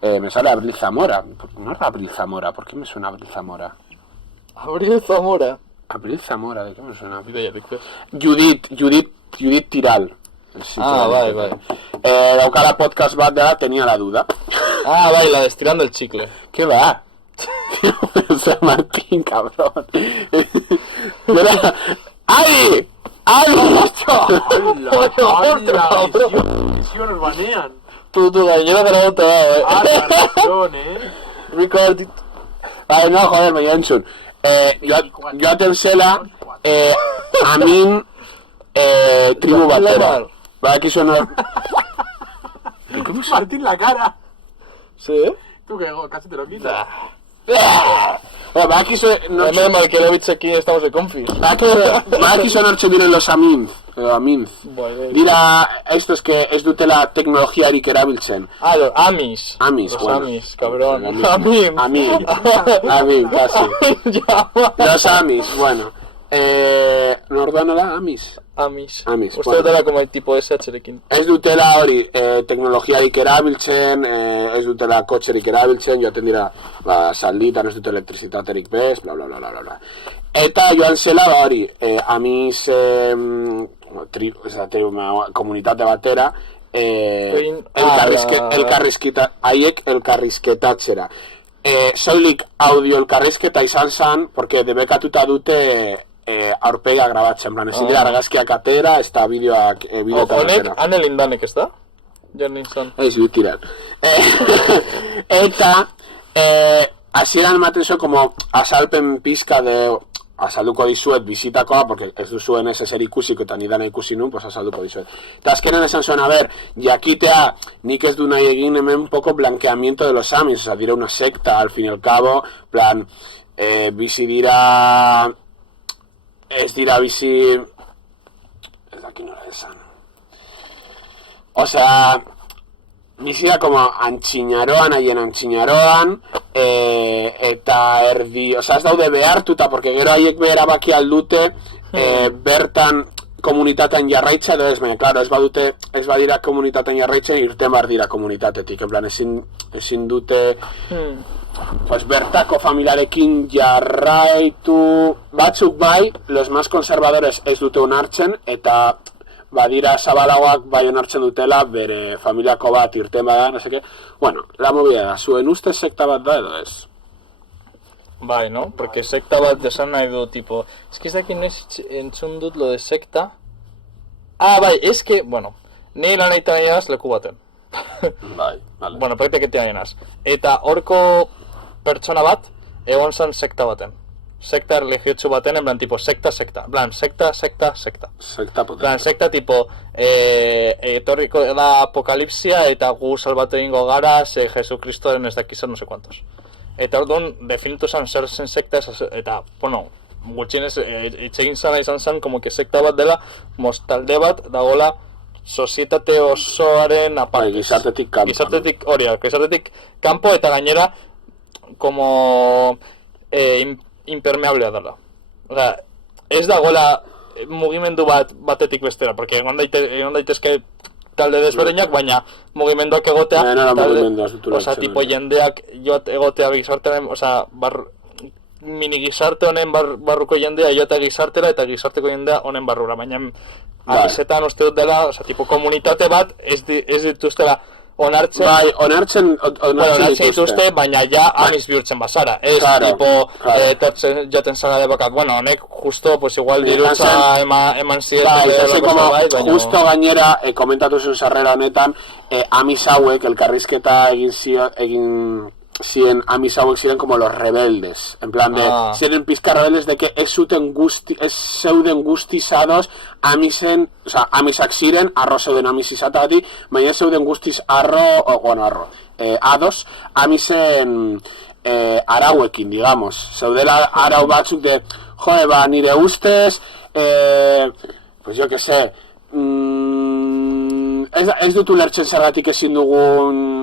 Me sale Abril Zamora. No era Abril Zamora, ¿por qué me suena Abril Zamora? Abril Zamora. Abril Zamora, ¿de qué me suena? Judit Tiral. Sí, bai. Daukala podcast bat dela, tenía la duda. Bai, la de Estirando el Chicle. ¿Qué va? O sea, Martín, cabrón. ¡Ay! ¡Hostia! Visión nos banean. Tu gallina te la he botado, La visión, Record it. Vale, no, joder, me entzun. Jo atenzela, amin, tribu batera. Ba, aquí suena... Martín la cara. ¿Sí? Tú que casi te lo quitas. Ba, aquí suena... Hemen Malkerovitz aquí estamos de confis. Ba, aquí suena nortxe diren los amins. Dira, esto es que ez dutela teknologiarik erabiltzen. Los Amis. Amis, los bueno. Amis, cabrón. Amin, casi. Los Amis, bueno. Nordanola, Amis. Amis. Bueno. Uste dutela como el tipo SH-rekin. Ez dutela hori teknologiarik erabiltzen, ez dutela kotxerik erabiltzen, joaten dira salditan, ez dute elektrizitaterik bez, bla bla bla bla bla. Eta joan zela hori, Amis komunitate batera, elkarrizketatzera. Soilik audio elkarrizketa izan zan, porque debekatuta dute aurpegia grabatzen, plan, ezin dira argazkiak atera, ez da bideoak Honek, Anne Lindanek, ez da? Jan Ninson. Ez dut tiran. Eta, hasieran ematen zuen, como azalpen pizka de... Azalduko dizuet bizitakoa, porque ez duzuen ez ezer ikusiko eta nidana ikusi nun, pues azalduko dizuet. Eta azkenan esan zuen, a ver, jakitea, nik ez du nahi egin hemen un poco blanqueamiento de los Amis, o sea, dira una secta, al fin y al cabo, plan, bizi dira... Ez dira bizi... Ez daki nora esan. O sea... Bizi da como antxinaroan, haien antxinaroan, eta erdi... O sea, ez daude behartuta, porque gero haiek behera baki aldute, bertan komunitatean jarraitza edo ez, baina, klaro, ez badira komunitatean jarraitzen, irten bar dira komunitatetik, en plan, ezin dute... Pues bertako familiarekin jarraitu... Batzuk bai, los más conservadores ez dute onartzen, eta... Badira zabalagoak bai onartzen dutela, bere familiako bat irten bada, no seke... Bueno, la movida da, zuen uste sekta bat da edo ez? Bai, no? Porque sekta bat desan nahi du, tipo... Es que ez daki noiz entzun dut lo de sekta... Bai, es que, bueno... Ni lan egiten nahi leku baten. Bai, vale. Bueno, praktik egiten nahi Eta horko pertsona bat, egon zen sekta baten. sekta religiotsu baten, en plan, tipo, sekta, en plan, sekta. Sekta En plan, sekta, tipo, etorriko da apokalipsia eta gu salbatu egingo gara, ze Jesukristoren ez dakizan no sé cuantos. Eta orduan, definitu zen zer zen sekta, eta, bueno, gutxienez, itxegin zara izan zen, como que sekta bat dela, talde bat, dagoela, sozietate osoaren aparte. Gizartetik kanpo. Gizartetik kanpo eta gainera, como impermeablea dela. Osea, ez dagoela mugimendu batetik bestera, porque egon daitezke talde desberdinak, baina mugimenduak egotea, osea, tipo jendeak egotea gizartearen, osea, mini gizarte honen barruko jendea joatea gizartera eta gizarteko jendea honen barrura, baina amisetan uste dut dela, osea, tipo komunitate bat ez dituztela onartzen... Bai, onartzen dituzte, baina ja amiz bihurtzen bazara. Ez, tipo, etortzen jaten zara de bakat, bueno, honek justo, pues igual dirutza eman zieten... Bai, justo gainera, komentatu zuen sarrera honetan, amiz hauek, elkarrizketa egin ziren amiz hauek ziren como los rebeldes, en plan de, ziren pizka rebeldes de que ez zeuden guztizados amisen, oza, amisak ziren, arro zeuden amiz izatati, baina ez zeuden guztiz ados, amisen arauekin, digamos, zeudela arau batzuk de, joe, ba, nire ustez, pues yo que sé, ez dut ulertzen zergatik ezin dugun,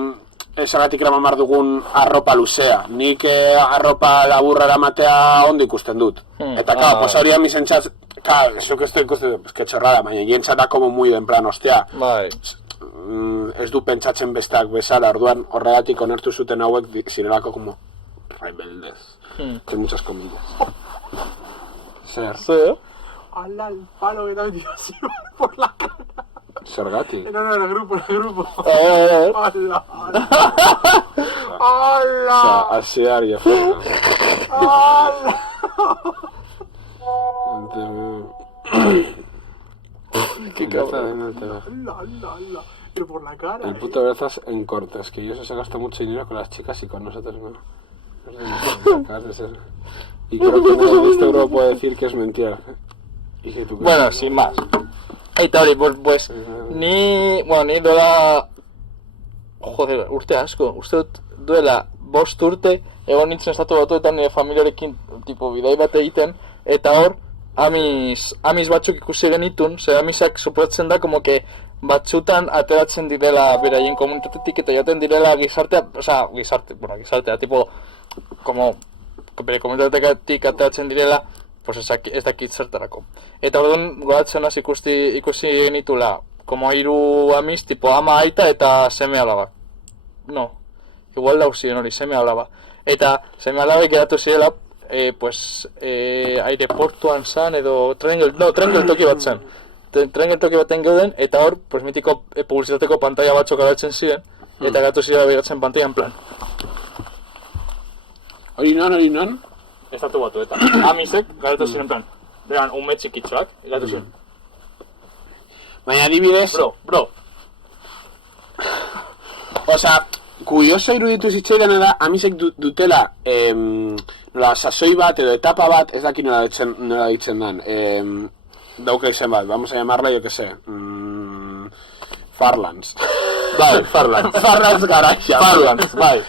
zergatik eraman behar dugun arropa luzea. Nik arropa laburra eramatea ondo ikusten dut. Eta, claro, pues hori amisen txat, claro, eso que esto ikusten dut, que txorrada, baina jentzat da como muy en plan, ostia, ez du pentsatzen besteak bezala, orduan horregatik onartu zuten hauek zirelako como rebeldes. Entre muchas comillas. Zer? Ala, el palo que te ha metido así por la cara. Zergatik? No, el grupo. Ala! Ala! Asear ya fuera. Ala! ¿Qué cabrón? Ala. Pero por la cara. El puto Berzas en cortes, que ellos se gasta mucho dinero con las chicas y con nosotros no. Acabas de ser. Y creo que nadie de este grupo puede decir que es mentira. Bueno, sin más. Eta hori, pues, ni dola... Joder, urte asko, uste dut duela 5 urte, egon nintzen estatu batuetan nire familiarekin, tipo, bidai bat egiten, eta hor, amiz batzuk ikusi genitun, zer amizak suposatzen da, como que batzutan ateratzen direla beraien komunitatetik, eta jaten direla gizartea, gizartea, tipo, como, bere komunitatetik ateratzen direla, pues ez dakit zertarako. Eta orduan goratzen az ikusi genitula, como 3 amiz, tipo ama, aita eta seme alaba. No, igual lau ziren hori, seme alaba. Eta seme alabek geratu zirela, pues, aireportuan zan, edo Triangle toki bat zen. Triangle toki baten geuden, eta hor, pues, mitiko publizitateko pantalla batzuk garatzen ziren, eta geratu zirela begatzen pantalla en plan. Hori non? Estatu batu, eta amizek garatu ziren plan. Beran, ume txikitxoak, garatu ziren. Baina adibidez... Bro. Osa, kurioso iruditu zitzaidan da, amizek dutela, nola, sasoi bat edo etapa bat, ez daki nola ditzen dan. Dauka izen bat, vamos a llamarla, yo que sé. Farlands. Bai, Farlands. Farlands garaia. Farlands, bai.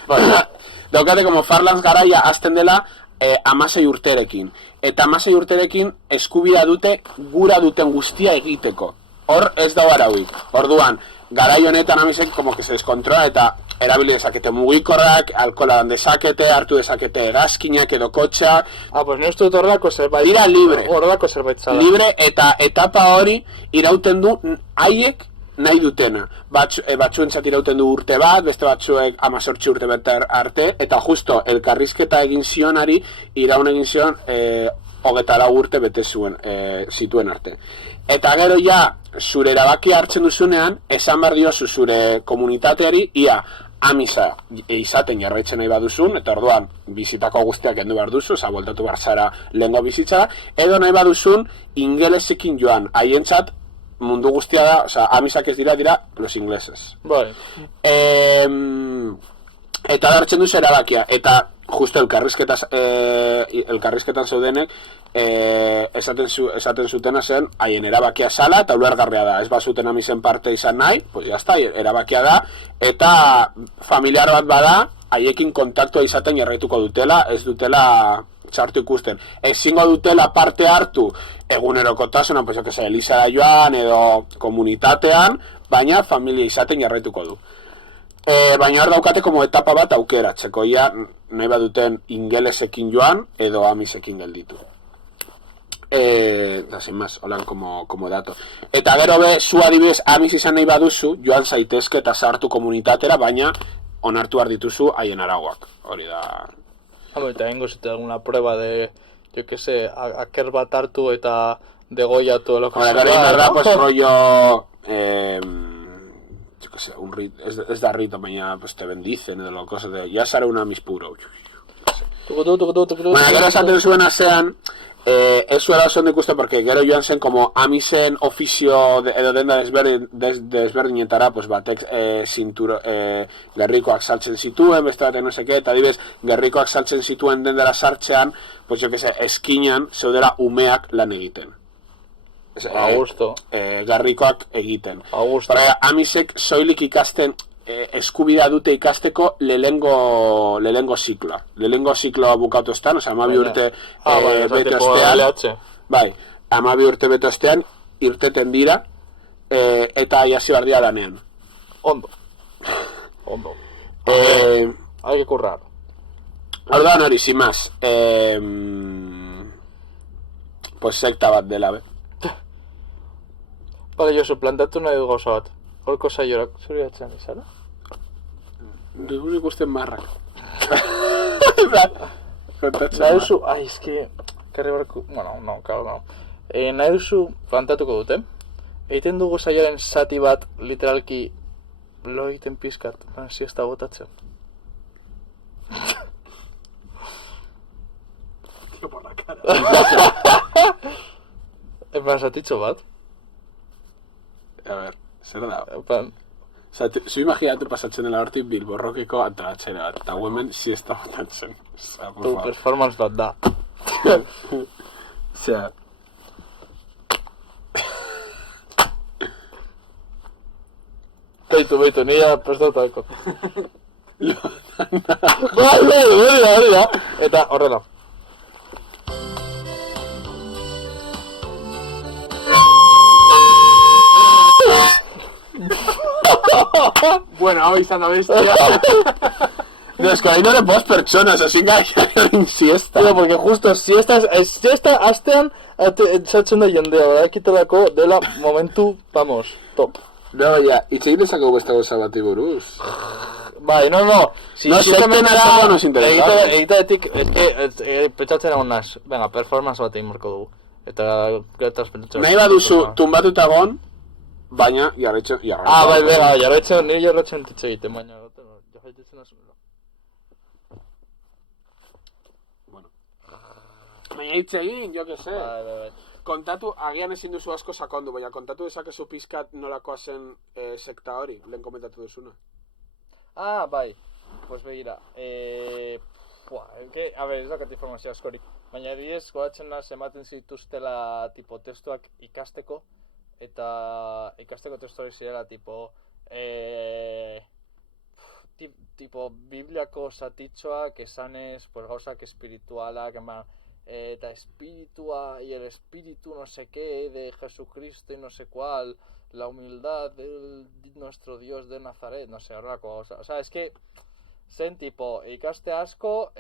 Daukate como Farlands garaia azten dela 16 urterekin. Eta 16 urterekin eskubidea dute gura duten guztia egiteko. Hor ez dago arauik. Orduan, garai honetan amizek como que se deskontrola eta erabili dezakete mugikorrak, alkohola dezakete, hartu dezakete hegazkinak edo kotxak. Pues no uste dut horrelako zerbait. Dira libre. Horrelako zerbait zala. Libre eta etapa hori irauten du haiek nahi dutena. Batzuentzat irauten du urte bat, beste batzuek 18 urte bat arte, eta justo elkarrizketa egin zionari, iraun egin zion 24 urte bete zituen arte. Eta gero ja, zure erabakia hartzen duzunean, esan behar diozu zure komunitateari, ia amisa izaten jarraitzen nahi baduzun, eta orduan bizitako guztiak kendu behar duzu, oza, bueltatu behar zara lehengo bizitzara, edo nahi baduzun ingelesekin joan, haientzat mundu guztia da, oza, amisak ez dira los ingleses. Bai. Eta hartzen duzu erabakia, eta justo elkarrizketan zeudenek esaten zutena zen haien erabakia zala eta ulergarria da, ez bazuten amizen parte izan nahi, pues jazta, erabakia da, eta familiar bat bada haiekin kontaktua izaten jarraituko dutela, ez dutela txartu ikusten. Ezingo dutela parte hartu egunerokotasuna, pues jo que se, Elizara joan edo komunitatean, baina familia izaten jarraituko du. Baina hor daukate como etapa bat aukeratzeko, ia nahi baduten ingelesekin joan edo amisekin gelditu. Da, sin más, holan como dato. Eta gero be, zu adibidez amis izan nahi baduzu, joan zaitezke eta sartu komunitatera, baina onartu behar dituzu haien arauak. Hori da... Eta egingo zute alguna prueba de, yo que sé, aker bat hartu eta degoiatu lo que sea. Gero inberda, pues rollo... yo que sé, un rito, es da rito, baina pues te bendicen edo lo cosa de, ya sare un amis puro. Baina gero esaten zuena zean, ez zuela oso ondo ikusten, porque gero joan zen como amisen ofizio edo denda desberdinetara, pues batek gerrikoak saltzen zituen, beste batek no seke, eta adibidez, gerrikoak saltzen zituen dendara sartzean, pues jo que se, eskinan zeudela umeak lan egiten. Augusto. Garrikoak egiten. Augusto. Amisek soilik ikasten eskubidea dute ikasteko lehengo zikloa. Lehengo zikloa bukatu estan, oza, 12 urte bete ostean. Bai, 12 urte bete ostean, irteten dira, eta jasi bardia lanean. Ondo. Hay que currar. Orduan hori, sin más. Pues sekta bat dela, be. Bale, Josu, plantatu nahi du gauza bat. Horko saiorak zuri atzean izara? Dugun ikusten marrak. Nahi duzu, karri barku, bueno, no, claro, no. Nahi duzu plantatuko dute. Egiten dugu saioaren zati bat, literalki, lo egiten pizkat, siesta botatzen. Tío, por la cara. Epan zatitxo bat. A ver, zer da? Epan... Zu imaginatu pasatzen dela hortik Bilborrokeko antagatxera bat, eta hemen siesta botatzen. Tu performance bat da. Osea... Beitu, nila prestatuako. Hori da. Eta horrela. Bueno, hau izan da bestia. No, es que ahí no le pones personas, así que hay siesta. Tío, porque justo siesta astean esatzen da jendea, badakitelako dela momentu, vamos, top. No, ya, itxegin dezakegu besta gauza bati buruz. Bai, no. Si no sekten azago nos interesa. Egitatik, es que pentsatzen egon naz, venga, performance bat egin marko dugu. Eta gertaz pentsatzen. Nahi baduzu tumbatuta egon, baina jarraitzen. Bai, venga, nire jarraitzen titxe egiten, baina jarraitzen azunela. Bueno. Baina hitz egin, jo que sé. Bai. Kontatu, agian ezin duzu asko sakondu, baina kontatu dezakezu pizkat nolakoa zen sekta hori, lehen komentatu duzuna. Bai. Pues begira. A ver, ez dakat informazio askorik. Baina adibidez, goratzen naz ematen zituztela tipo testuak ikasteko, eta ikasteko testuak zirela tipo bibliako zatitxoak esanez, pues gauzak espiritualak, eta espiritua y el espíritu no sé qué de Jesucristo y no sé cuál, la humildad de nuestro Dios de Nazaret, no sé, horrelako, o sea, es que zen tipo ikaste asko,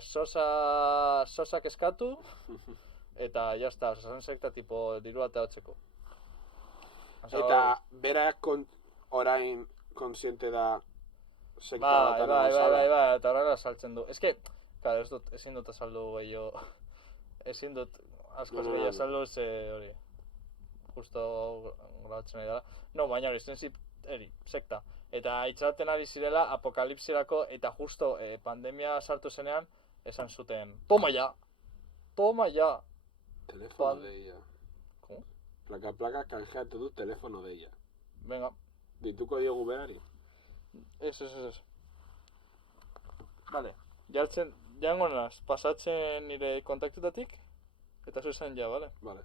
sosak eskatu, eta jazta, zen sekta tipo diru bat hotzeko. Eta berak orain konsiente da sekta bat. Bai, eta horrela saltzen du. Ez que, claro, ezin dut azaldu gehiago, ezin dut askoz gehiago azaldu, ze hori, justo grabatzen nahi dela. No, baina hori, sekta. Eta itxaraten ari zirela apokalipsirako, eta justo pandemia sartu zenean, esan zuten, toma ya! Telefono deia. ¿Cómo? Plaka kanjeatu du telefono deia. Venga. Dituko diogu berari. Ez. Vale, jartzen Jango naz, pasatzen nire kontaktutatik, eta zuzen ja, bale? Vale.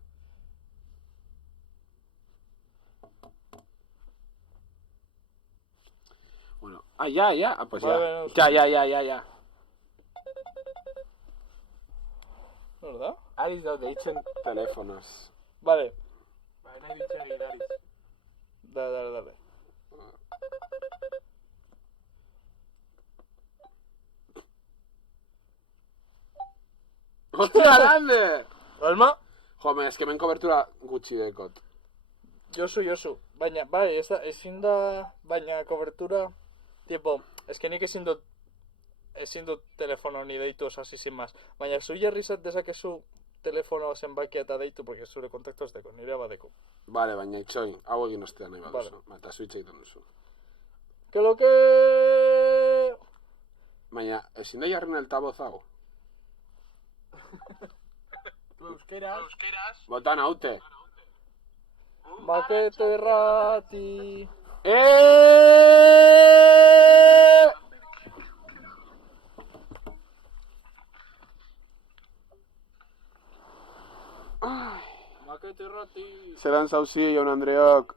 Bueno, ya, pues Vale, ya. Ya. Nor da? Ariz daude deitzen telefonoz. Vale, Bai, nahi ditxe egin, Ariz. dale. Hostia, grande! Alma? Jo, es que men kobertura gutxi dekot. Josu. Baina, bai, ezin da, baina kobertura, tipo, eske nik ezin dut telefono ni deitu osasi sin más. Baina zu jarrizat dezakezu telefono zenbakia eta deitu, porque zure kontaktu ez deko, nire badeko. Vale, baina itxoin, hau egin ostean nahi baduzu. Vale. Eta switch egiten duzu. Que lo que... Baina, ezin da jarri altavoz hau. Tu euskeraz. Botan haute. Makete errati... Makete errati... Zeran zauzi, jaun Andreok.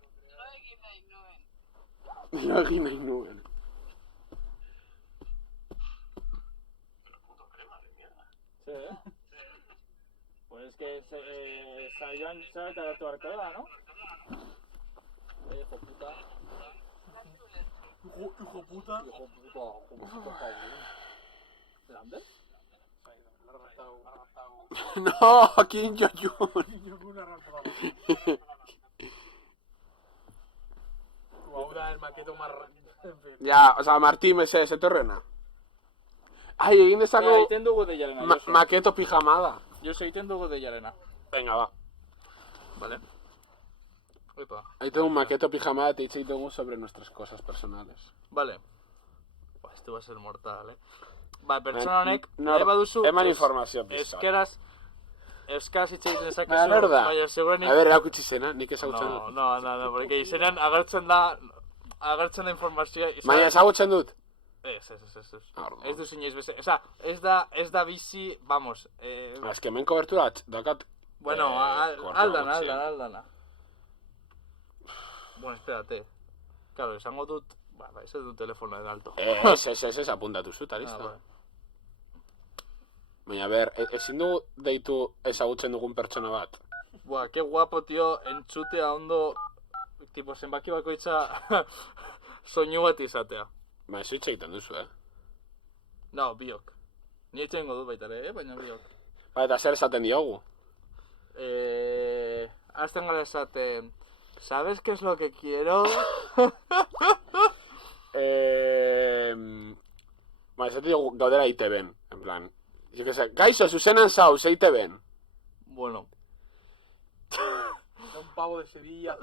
Lo egin nahi nuen. Sí, Pues es que Sayan sabe que tu arcada, ¿no? Hijo puta. Hijo puta. ¿Grande? No, Kim Jong-un. Ninguna rampa. Hau da el maketo en fin. Ja, oza, Martí, mesedez, etorrena. Ai, egin dezako Egiten dugu deiarena, Josu. maketo pijamada. Josu, egiten dugu deiarena. Venga, va. Vale. Epa. Egiten un maketo pijamada eta hitz egiten dugu sobre nuestras cosas personales. Vale. Ba, esto va a ser mortal, Ba, pertsona honek, No, nahi baduzu... eman informazio pizka. Euskaraz hitz egiten dezakezu... Baina, nor da? Baina, segurenik... A ber, erakutsi zena, nik ezagutzen dut. No, porque izenean agertzen da informazioa... Baina ezagutzen dut. Ez. Orduan. Ez duz inoiz beste... Osa, ez da bizi, vamos... Ez que hemen kobertura dakat... Bueno, kobertura gutxi. aldana. Bueno, espérate. Claro, esango dut... Ba, ez dut telefono de alto. Ez, apuntatu zut, arista. Vale. Baina, ber, ezin dugu deitu ezagutzen dugun pertsona bat. Buah, que guapo, tío, entzutea ondo... Tipo, zenbaki bakoitza... soinu bat izatea. Baina, ez hitz egiten duzu, No, biok. Ni etxengo dut baita ere, baina biok. Ba, eta zer esaten diogu? Azten gara esaten... ¿Sabes qué es lo que quiero? Ba, esaten diogu gaudera ITB-en, en plan... Jo que sé, gaixo, zuzenan zauz, ITB-en. Bueno. Un pavo de Sevilla.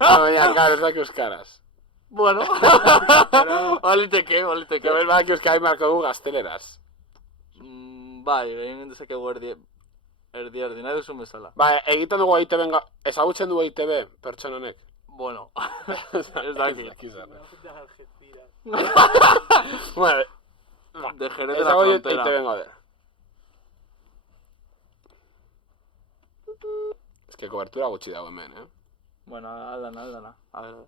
Baina, claro, ez daki euskaraz. Bueno. Baliteke. Gabel badaki euskari marko dugu gazteleraz. Bai, egin dezakegu erdi, nahi duzun bezala. Ba, egiten dugu ITB-en, ezagutzen dugu ITB, pertsona honek. Bueno, ez dakit. De Algeciras. Bueno, De Jerez de la ezagutzen Frontera. ITB-en gaudera. Ez que kobertura gutxi dago hemen, Bueno, aldana. A ver.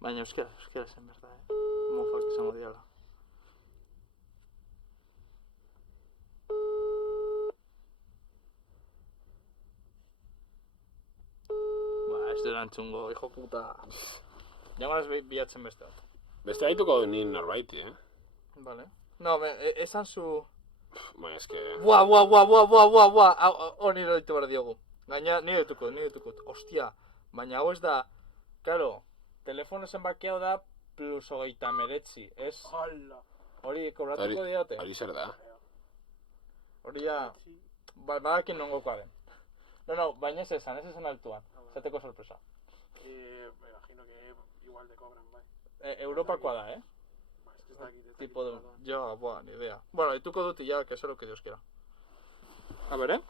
Baina euskera zen, berda, Mofak izango diala. Ba, ez dut erantzungo, hijo puta. Jamanaz bilatzen beste bat. Beste haituko du nien norbaiti, Vale. No, esan zu... Baina, eske... Buah, honi ditu behar diogu. Gaina, nire dituko. Ostia, baina hau ez da... Claro, telefono zenbaki hau da plus 39, ez? Hala. Hori kobratuko diote. Hori zer da? Hori ja... Badakin nongokoa den. No, baina ez esan altuan. Zateko sorpresa. Me imagino que igual te cobran, bai. Europakoa da, Ba, es que ez dakit. Tipo de... Ja, buah, ni idea. Bueno, dituko dut ya, que eso es lo que Dios quiera. A ver,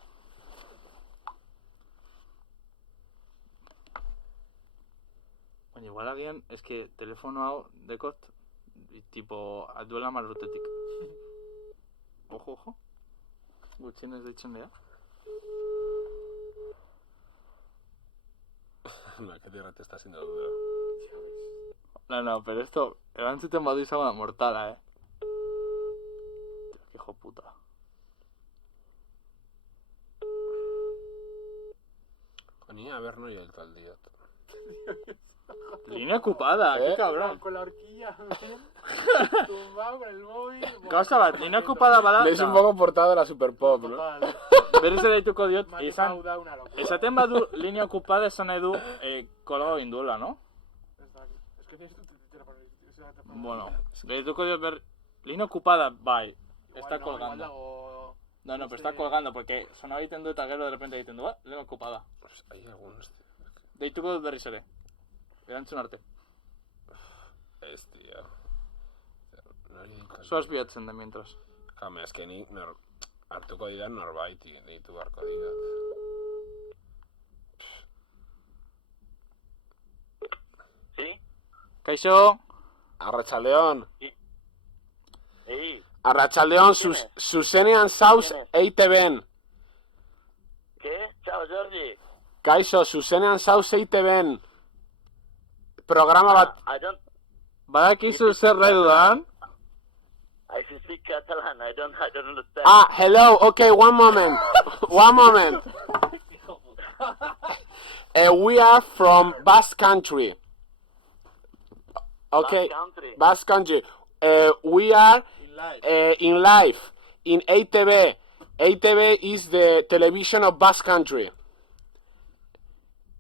Baina igual agian, eske telefono hau dekot, tipo, duela 10 urtetik. Ojo. Gutxienez deitzen dira. No, que tierra te está haciendo duro. No, pero esto, erantzuten badu izango da mortala, Tío, que hijo puta. Ni a ver, no yo el tal día. Línea ocupada, qué cabrón. Con la horquilla, ven. Tumbado con el móvil. Gauza bat, línea ocupada bada. Le es un poco portado a la Super Pop, ¿no? Total. Berriz ere dituko diot, Manipau da una locura. esaten badu línea ocupada esan nahi du kolgado induela, ¿no? Es que tienes tu teléfono. Bueno, dituko diot línea ocupada, bai, está Igual colgando. dago... No, pero está colgando, porque sonaba egiten du eta gero de repente egiten du, línea ocupada. Pues hay algunos... Deituko dut berriz ere. Erantzun arte. Ez, tío. Nori ditu... Zoaz bihatzen da mientras. Jame, ez que ni hartuko didan norbaiti ditu beharko didat. ¿Sí? Kaixo, Arratsaldeon. Ey, Arratsaldeon, zuzenean zauz EITB-en. ¿qué? Chao, Jordi. Kaixo, zuzenean zauz EITB-en. Programa bat... I don't... badakizu zer nahi dudan? I speak Catalan. I don't understand. Ah, hello, okay, one moment. One moment. We are from Basque Country. Okay, Basque Country. Basque Country. We are in live in EITB. EITB is the television of Basque Country.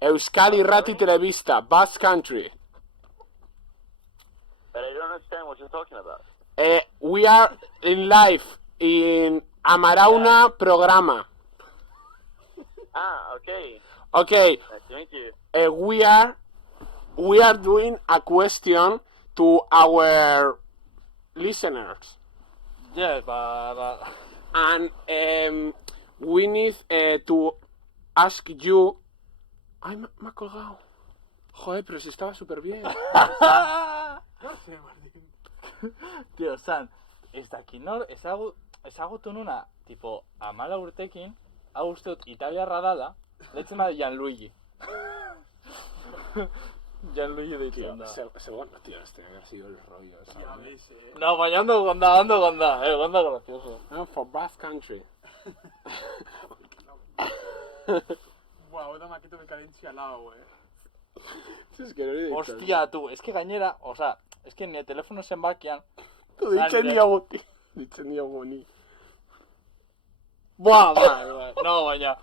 Euskal Irrati Telebista, Basque Country. But I don't understand what you're talking about. We are in live in Amarauna programa. Ah, okay. Okay, Nice to meet you. we are doing a question to our listeners, Yes, ba... and we need to ask you. Ay, me ha colgado. Joder, pero si estaba súper bien. No sé, Martín. Tío, San, ez daki nor, ezagutu nuna, tipo, 14 urtekin, hau uste dut italiarra dala, deitzen da Gianluigi. Gianluigi deitzen da. Segundo, tío, este debe haber sido el rollo. Ya ¿sabes? ves, No, baina ondo gonda, gonda gracioso. No, for Basque Country. Buah, ahora me quito mi cadencia al lado, Es que no he dicho. Hostia, tu, es que gainera, oza, es que nire telefono zenbakian, Tu ditzen diogu, tío. Ditzen diogu ni. buah, bai, no, baina,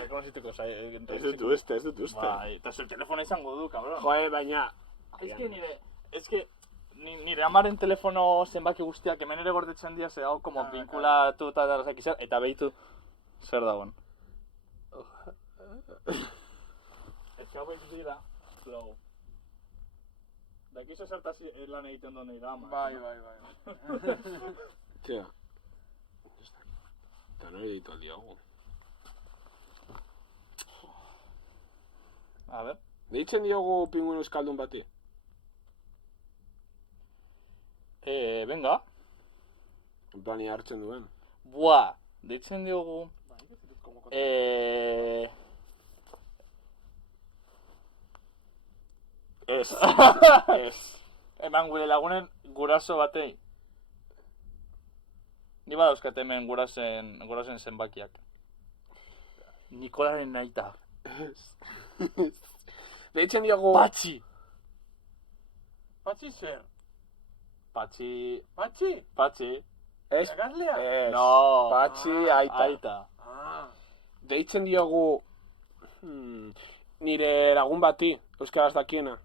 rekonozituko zai. Ez dut uste, ez dut uste. Bai, eta zure telefono izango du, cabrón. Joder, baina... Es que nire amaren telefono zenbaki guztiak hemen ere gordetzen dira, ze hau como vinkulatu eta darazak izan, eta behitu zer dagoen. Ez que hauek dira, flow. Dakizu zertaz lan egiten duen nire ama. Bai. Tio. Eta nori ditu al diogu. A ver. Deitzen diogu pinguin euskaldun bati? Venga. En plan, hartzen duen. Buah, deitzen diogu... Ez. Eman gure lagunen guraso batei. Ni badauzkat hemen gurasen zenbakiak. Nikolaren naita. Deitzen diogu... Patxi! Patxi zer? Patxi... Patxi? Ez? Irakaslea? Ez. No. Patxi, aita. Aita. Ah. Deitzen diogu... Nire lagun bati, euskaraz dakiena.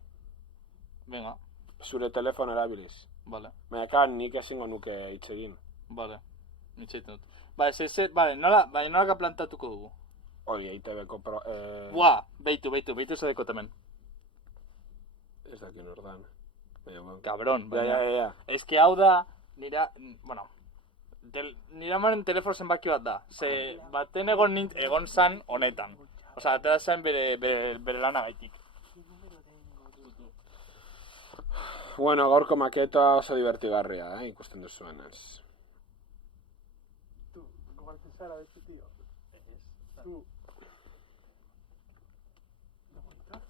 Venga, Zure telefono erabiliz. vale, Baina, nik ezingo nuke hitz egin. vale. Nitzaiten dut. Vale, nola plantatuko dugu? Hori, EITB-ko pro... Buah, beitu zedeko temen. Ez dakin ordan. Baina, bueno. Cabron, baina. Ja. Ez que hau da, nire amaren telefono zenbaki bat da. Ze baten egon zan honetan. Osa, atera zen bere lana gaitik. Bueno, gaurko maketa oso divertigarria, ikusten duzuenez. Tú, ¿conoces Sara de este tío? Tú. ¿No bonita?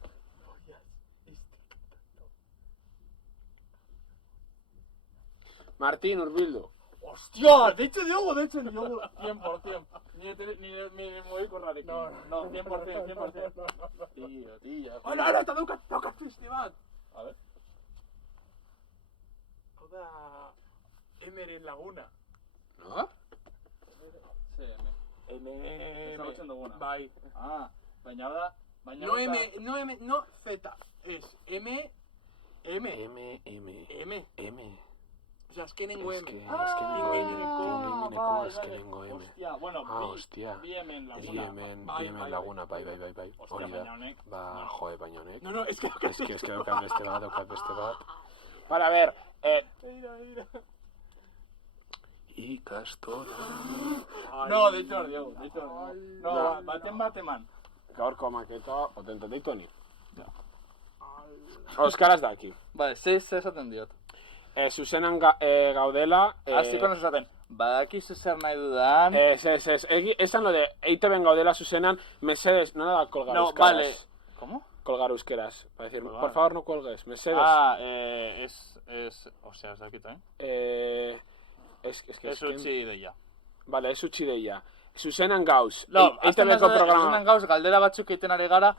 Martín, Urbildu. ¡Hostia! De hecho, Diogo, 100%. Ni me voy con Rarekin. No, 100%. Tío. Ara, toca triste bat! A ver. Hau da... Emeren laguna. No? Ezagutzen duguna. Bai. Baina da... No Z. Es M. O sea, azkenengo M. Azkenengo M. Hostia, bueno, hostia. bi hemen laguna. Bi hemen laguna, bai. Hori da. Ba, joe, baina honek. No, es que... Es que daukat beste bat. Para, a ver, Mira. Ikastora. No, de hecho, Diogo. No, bateman. Gaurko maketa potente deitu honi. Euskaraz daki. Vale, ze esaten diot. Zuzenan gaudela... Hasiko nos esaten, badakizu zer nahi dudan... Esan lo de EITB-en gaudela zuzenan, mesedes, no da colgar euskaraz. Vale. ¿Cómo? Colgar euskeraz. Para decir, Colgar. por favor, no cuelgues, mesedes. O sea, aquí también. Es utzi deia. Vale, es utzi deia. Zuzenan gauz. No, EITB-ko programa... Zuzenan gauz, galdera batzuk egiten ari gara...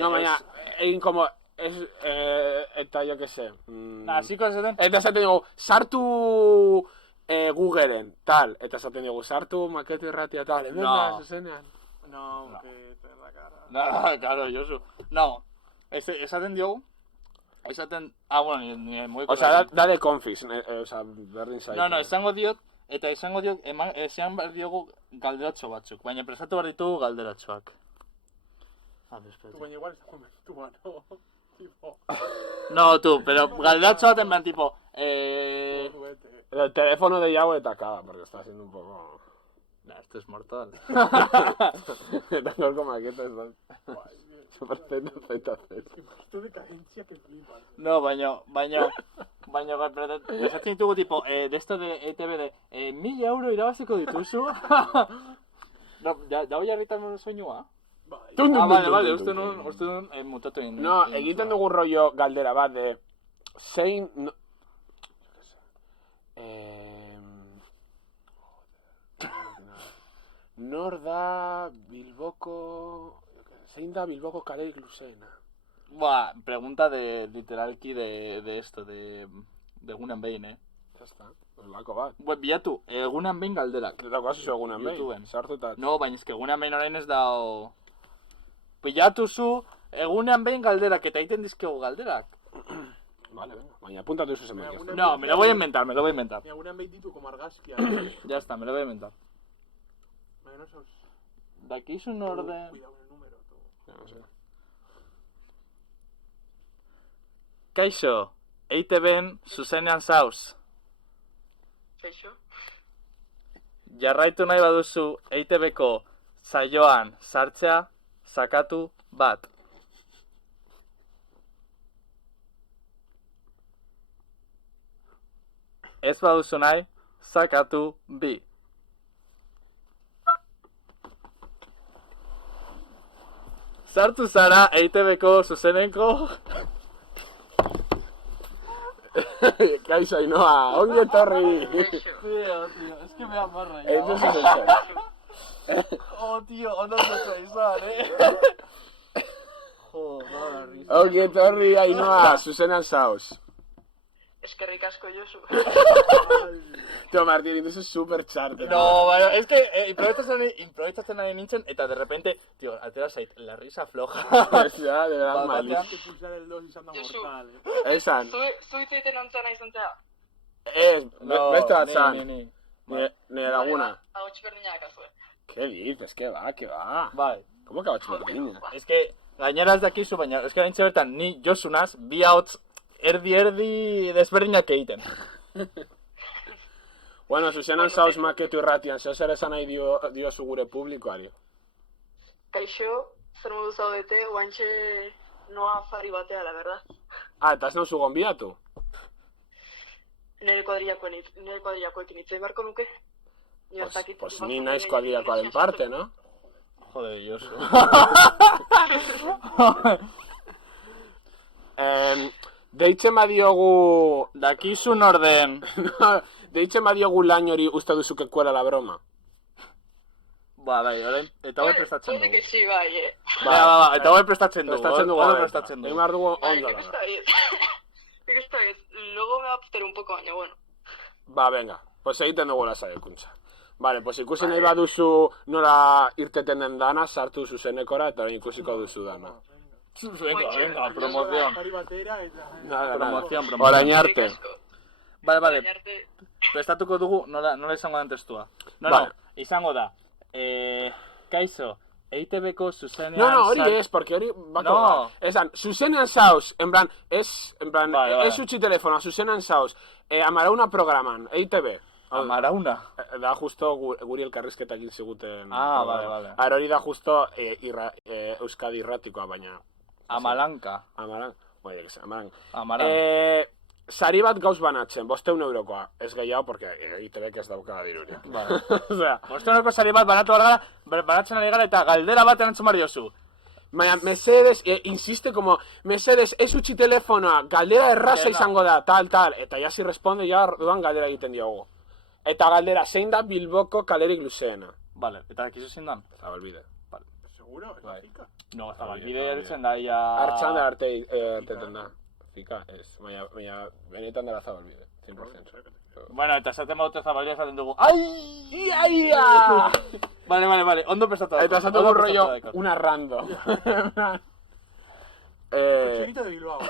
No, baina, egin como... eta jo que se... Hasiko esaten... Eta esaten dugu, sartu Googleen, tal. Eta esaten dugu, sartu maketu irratia, tal. Hemen da, zuzenean. No, que te da la cara. No, claro, Josu. No, esaten diogu... Esaten... bueno, ni muy... O sea, da de confis, o sea, berdin zaitu. No, esango diot, esan behar diogu galderatxo batzuk, baina prestatu behar ditugu galderatxoak. A ver, espérate. Tú, baina igual estamos tú, no. Tipo... No, tú, pero galderatxo bat en plan, tipo... El teléfono de Yahoo te acaba, porque está siendo un poco... Nah, esto es mortal. Tengo como maqueta, super Z. Esto de cadencia que flipas. No, baina, esatzen ditugu, tipo, de esto de ETV de 1.000 euro irabaziko dituzu. No, ya voy a irritarme soinua. Vale, uste nun mutatu egin. No, egiten dugu rollo galdera bat de... Zein... Nor da Bilboko... Zein da Bilboko kalerik luzeena? Buah, pregunta de literalki de esto, de egunen behin, Ya está, lako bat. Bilatu, egunen behin galderak. Daukazu zu egunen behin, YouTubeen. sartutat. No, baina eske egunen behin orain ez dao... Bilatu zu, egunean behin galderak, eta egiten dizkegu galderak. Vale, venga, baina apuntatu zu zenbait. No, me lo voy a inventar. Mi alguna vez ditu como argazkia. Ya está, me lo voy a inventar. Baina no sos... Daki es un orden... Cuidado con el número, todo. No sé. Kaixo, EITB-en zuzenean zauz. Kaixo? Jarraitu nahi baduzu EITB-ko saioan sartzea, sakatu bat. Ez baduzu nahi, sakatu bi. Sartu zara EITB-ko zuzenenko... Kaixo, Ainhoa, ongi etorri! Tío, es que me amarra ya. Eso es el Oh, tío, ondo zozo izan, Joder, risa. Ongi etorri, Ainhoa, zuzenan zauz. Eskerrik asko, Josu. Tío, Martín, eso es súper charte. No, bueno, es que improvisatzen ari nintzen, eta de repente, tío, atera zait, la risa floja. Ya, de verdad, malísimo. Que pulsar el 2 y se anda Josu. mortal, Esan. Zu itzaiten ontzana izan zea. Beste bat zan. Ni. Ni laguna. Hau txiberdinak azue. ¿Qué dices? ¿Qué va? Bai, ¿Cómo que va chuperdina? es que, gainera ez dakizu, baina, es que gaintxe bertan, ni Josunaz, bi hauts, erdi desberdinak egiten. Bueno, zuzenan zauz maketu irratian, zeo zer esan nahi diozu gure publikoari. Kaixo, zer modu zaudete, guantxe noa afari batea, la verdad. Eta ez nauzu gonbidatu? nire kuadrillakoekin hitz egin beharko nuke. Pues ni naiz kuadrillakoaren parte, no? Jode, Josu. Deitzen badiogu... Dakizun orden. Deitzen badiogu lain hori uste duzuke kuela la broma. Bai, orain, eta hori prestatzen dugu. Puede que sí, bai, Ba, eta hori prestatzen dugu. Prestatzen dugu, Prestatzen egin dugu. behar dugu Vale, ondo creo que da. está bien. Creo que está bien. Luego me va a costar un poco, baina, bueno. Ba, venga, pues egiten dugu lasaikuntza. Vale, pues ikusi nahi baduzu nola irteten den dana, sartu zuzenekora eta orain ikusiko duzu dana. Venga, promoción. Jarri batera eta... Nada, Promoción. Orain arte. Vale. Prestatuko dugu, nola izango den testua. Vale. Izango da. Kaixo, EITB-ko zuzenean... No, hori ez, porque hori bako da. Esan, zuzenean zauz, en plan, ez utzi telefonoa, zuzenean zauz, amarauna programan, EITB. Amarauna? Da justo guri elkarrizketa egin ziguten. Vale. Hori da justo Euskadi irratikoa, baina... Amalanka. Amaran. Sari bat gauz banatzen, 500 eurokoa. Ez gehiago, porque EITB-ek ez dauka dirurik. Vale. Osea, 500 euroko sari bat banatzen ari gara eta galdera bat erantzun behar diozu. baina, mesedes, insiste como, mesedes, ez utzi telefonoa, galdera erraza izango da, tal, eta ya si responde, ya dudan galdera egiten diogu. Eta galdera, zein da Bilboko kalerik luzeena? Vale, eta dakizu zein dan? Zabalbide. Seguro, ez da fika. No, Zabalbide eritzen da, ia... Hartxanda arteten da. Fika, ez, baina benetan dela Zabalbide, 100%. Bueno, eta esaten baute Zabalbide esaten dugu, ai! Ia! Vale, ondo prestatu da. Eta esaten dugu rollo, una rando. Cochinito de Bilbao.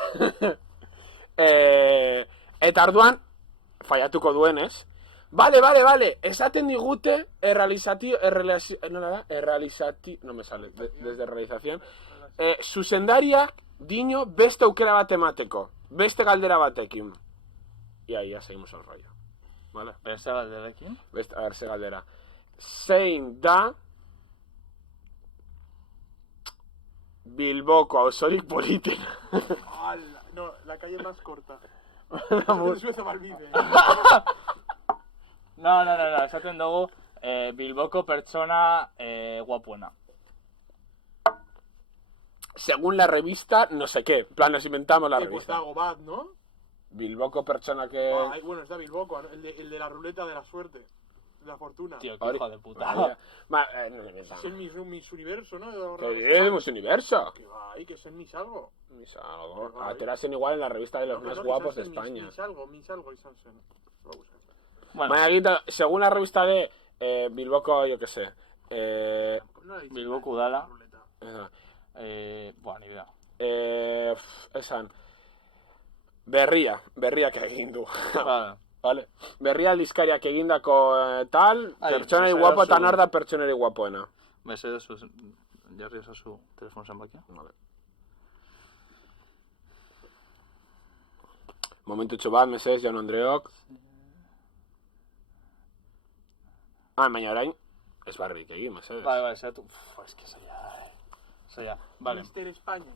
Eta arduan, faiatuko duenez, Vale, esaten digute no me sale, desde realización, zuzendariak dino beste aukera bat emateko, beste galdera batekin. Y ahí ya seguimos el rollo. Vale? Beste galderekin? A ver, ze galdera. Zein da Bilboko auzorik politena? No, la calle más corta. Zabalbide. No, esaten dugu Bilboko pertsona guapuena. Según la revista, no sé qué. En plan, nos inventamos la Pues revista. dago bat, ¿no? Bilboko pertsona que... Bueno, está Bilboko, el de la ruleta de la suerte. De la fortuna. Tío, qué hijo de puta. No Es el Miss Universo, ¿no? ¿Qué es Miss Universo? Que va ahí, que es el Miss algo. Miss algo. Aterasen igual en la revista de los más guapos de España. Miss algo y Sansen. Lo buscan. Bueno, según la revista de Bilboko, yo qué sé. Bilboko Udala. Ni idea. Esan. Berriak egin du. Vale. Berria aldizkariak egindako tal, pertsonari guapo eta nar da pertsonari guapoena. Mesedez, jarri esazu telefon zenbakia. Vale. Momentutxo bat, mesedez, Jaun Andreok. Baina orain, ez barrik egin, mesedez. Vale, zeratu. Es que zaila. Vale. Mister España.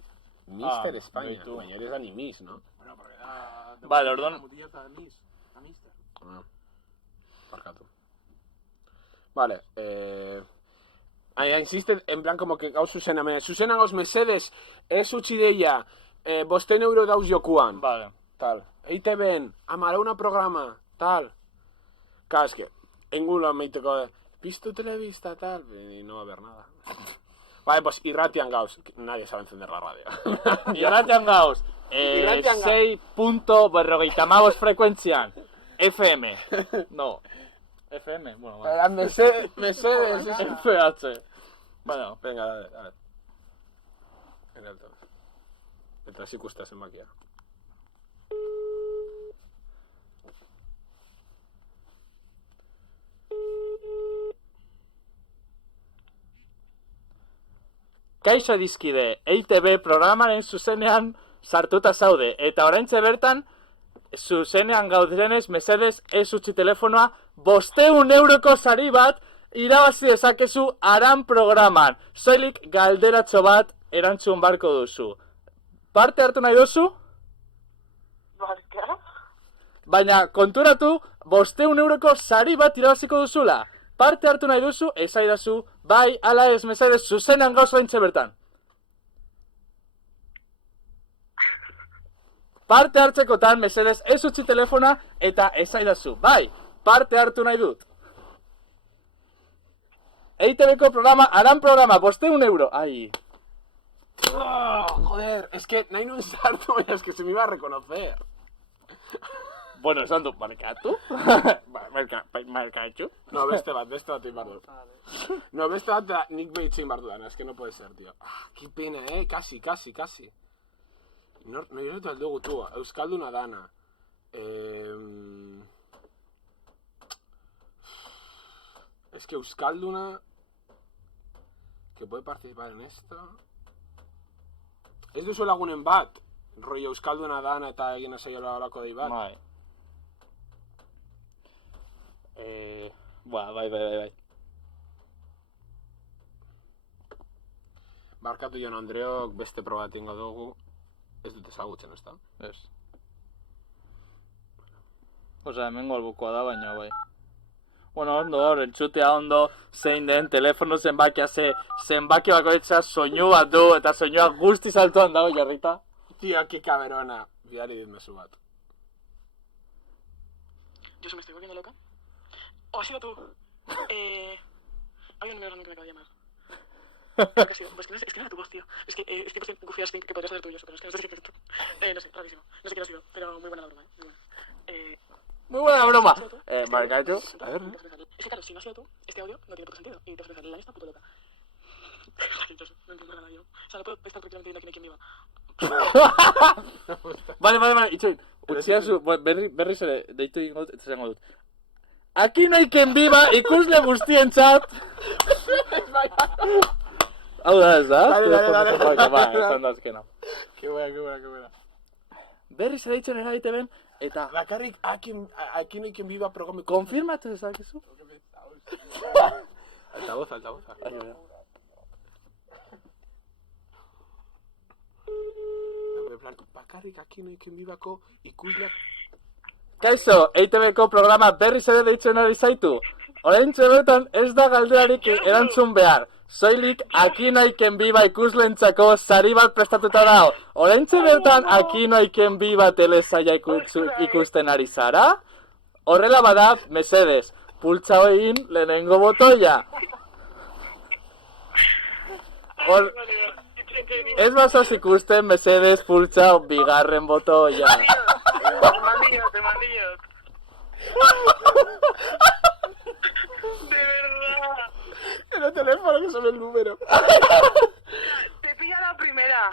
Mister España, baina eres ni Miss, ¿no? Bueno, porque da... Vale, orduan... Mutillas a Miss. A Mister. Barkatu. Vale, insiste, en plan, como que gauz zuzena gauz mesedes, ez utzi deia, 500 euro dauz jokuan. Vale. Tal. EITB-en, amarauna programa, tal. Claro, es que, engulo meiteko de, piztu telebista, tal, y no va a haber nada. Vale, pues irratian gauz, nadie sabe encender la radio. Irratian gauz, 6.45 frekuentzian, FM. No. FM, bueno, vale. Mesedes, FH. Bueno, venga, dale. En alto. Eta ikusta zenbakia. Kaixo dizkide, EITB programaren zuzenean sartuta zaude, eta oraintxe bertan, zuzenean gaudenez, mesedez, ez utzi telefonoa, 500 euroko sari bat irabazi dezakezu aran programan. Soilik galderatxo bat erantzun barko duzu. Parte hartu nahi duzu? Barka? baina konturatu 500 euroko sari bat irabaziko duzula. Parte hartu nahi duzu, esaidazu, bai, ala ez, mesedez, zuzenan gauz oraintxe bertan. Parte hartzekotan, mesedez, ez utzi telefona eta esaidazu, bai, parte hartu nahi dut. EITB-ko programa, Aran programa, 500 euro, ai. Joder, es que nahi nun sartu, baina es que se me iba a reconocer. Bueno, esan dut, markatu? Markatu? No, beste bat egin behar dut. No, beste bat da nik behitzein behar dudan, es que no puede ser, tío. Ah, qué pena, casi. No irutu aldugu, tu, Euskalduna dana. Es que Euskalduna... que puede participar en esto... Ez duzu lagunen bat, rollo Euskalduna dana eta egin asaiola horako dei bat. Bai. Bai. Barkatu Jon Andreok beste proba bat ingo dugu. Ez dut ezagutzen, ez da? Ez. Osa, hemengo albukoa da, baina bai. Bueno, ondo, entzutea ondo, zein den, telefono zenbakia zenbaki bakoitza soinu bat du, eta soinua guztiz altuan dago, jarrita. Tio, que caberona. Bidali dit mezu bat. Yo se me estoy volviendo loca. ¿O has sido tú? Hay un número random que me acaba de llamar. ¿Qué ha sido? Pues que no sé, es que no era tu voz, tío. Es que pues confías que podría ser tuyo, pero es que no sé si es tú. No sé, rarísimo. No sé quién ha sido, pero muy buena la broma, muy buena. Muy buena broma. Marcacho. A ver. Es que claro, si no has sido tú, este audio no tiene puto sentido. Y te vas a pensar, la lista puto loca. No entiendo nada yo. O sea, no puedo estar tranquilamente viendo quién viva. Vale, itxoin. Utziazu, berriz ere, deitu ingo dut, eta zango dut. Aquí no hay quien viva, ikusle guztientzat. Hau da, ez da? Dale. Ba, esan da azkena. Qué buena. Berriz ere ditzen eraite ben, eta... Bakarrik, aquí no hay quien viva programa... Konfirmatu ezakezu? Altavoz. En plan, bakarrik aquí no hay quien vivako ikusleak... Kaixo, EITB-ko programa berriz ere deitzen ari zaitu. Oraintxe bertan ez da galderarik erantzun behar. Soilik, aquí no hay quien viva ikuslentzako sari bat prestatuta dago. Oraintxe bertan, aquí no hay quien viva telesaia ikusten ari zara? Horrela bada, mesedez, pultsa egin lehenengo botoia. Ez bazaz ikusten, mesedez, pultsa bigarren botoia. Te mandillos. De verdad. En el teléfono que sale el número. Te pilla la primera.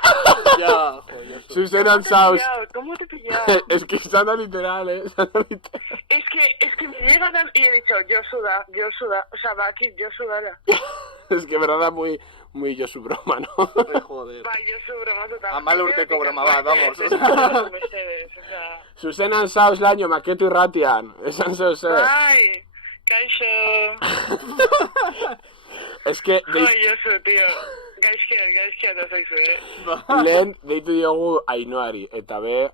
Ja, Susan Saus. ¿Cómo te pillado? Es que sana literal, Es que me llega tan... Y he dicho, yo suda. O sea, va aquí, yo sudara. Es que verdad muy yo su broma, ¿no? joder. Va, yo su broma total. Amal urteko broma bat, vamos. Susan Saus laño maketu irratian. Esan zeu. Ay, kaixo. Es que... Ay, yo su, tío. Gaizkia da zaizu, Lehen deitu diogu Ainoari, eta be...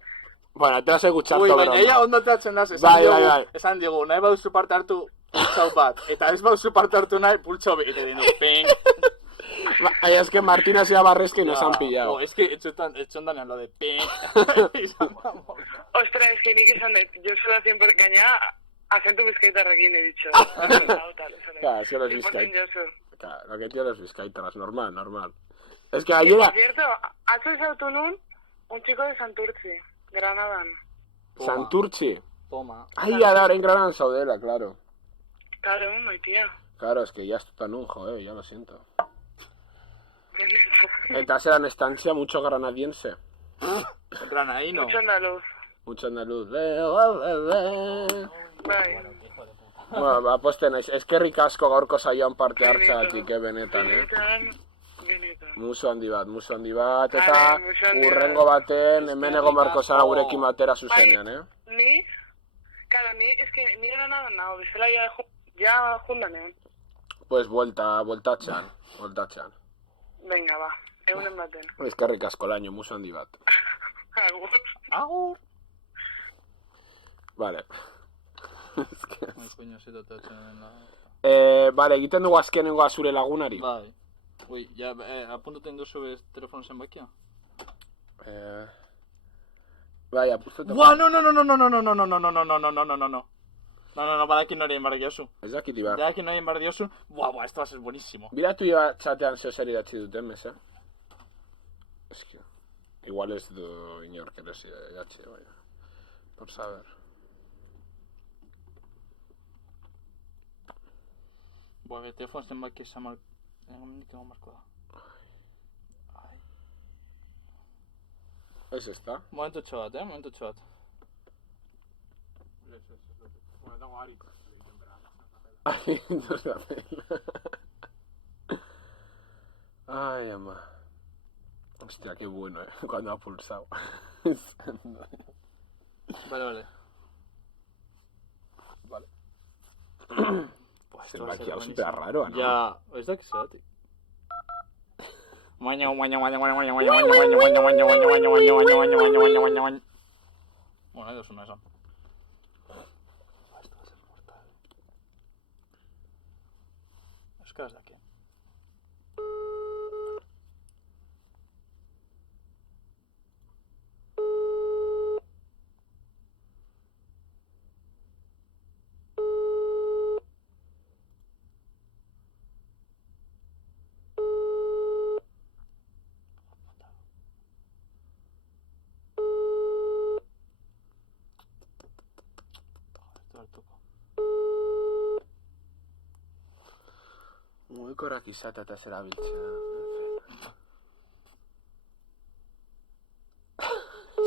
Bueno, te vas a escuchar todo. Baina ia ondo teatzen daz, esan digu, nahi bauzu parte hartu pultsau bat, eta ez bauzu parte hartu nahi pultsau bat, eta dinu, ping. Es que Martina se barrezke y nos han pillado. Es que etxon danean lo de ping. Ostras, es que nik esan dut, yo suda 100% gaina, acentu bizkaitarrekin he dicho. Claro, es que los bizkaitarras. Claro, lo que tiene los bizkaitarras, normal. Es que Y ayer... por cierto, atzo izautu nun, un chico de Santurtzi, Granadan. Santurtzi. Toma. Ay, ahora en Granada Saudela, claro. Claro, maitia. Claro, es que ya esto tan un ya lo siento. Eta zeran estancia mucho granadiense. Granadino. Mucho andaluz. Bai. Bueno, posten, eskerrik asko gaurko saioan parte hartzatik, benetan, Benetan. Musu handi bat, eta urrengo baten, hemen egon barko zara gurekin batera zuzenean, Ni, es que ni Granadan nago, bezala ya jundanean. Pues bueltatxan. Venga, va, egunen baten. Eskerrik asko laino, musu handi bat. Agur. Agur. Vale. Coño, zitatzen dena. Vale, egiten dugu azkenengoa zure lagunari. Bai. Ui, ja, apuntuten duzu bez telefono zenbakia? Bai, apustatu. Buah, no, badakin nori egin behar diozu. Ez dakit ibar. Badakin nori egin behar diozu. Buah, esto va a ser buenísimo. Biratu iba txatean zeo zer idatzi duten, meza. Eski, igual ez du inork ere idatzi, bai. Por saber. Buah, telefono zenbaki esan marko... Nik egon marko da. Ez ez da? Momentu txobat. Bueno, dago Ari. Ay, no se Ay, ama. Hostia, qué bueno, cuando ha pulsado. Vale. Se me ha quedado súper raro, ¿no? Ya, ez da que zeratik. Bueno, nahi duzuna esan. Esto va a ser mortal. Euskaraz daki. Mugikorrak izata eta zerabiltzea.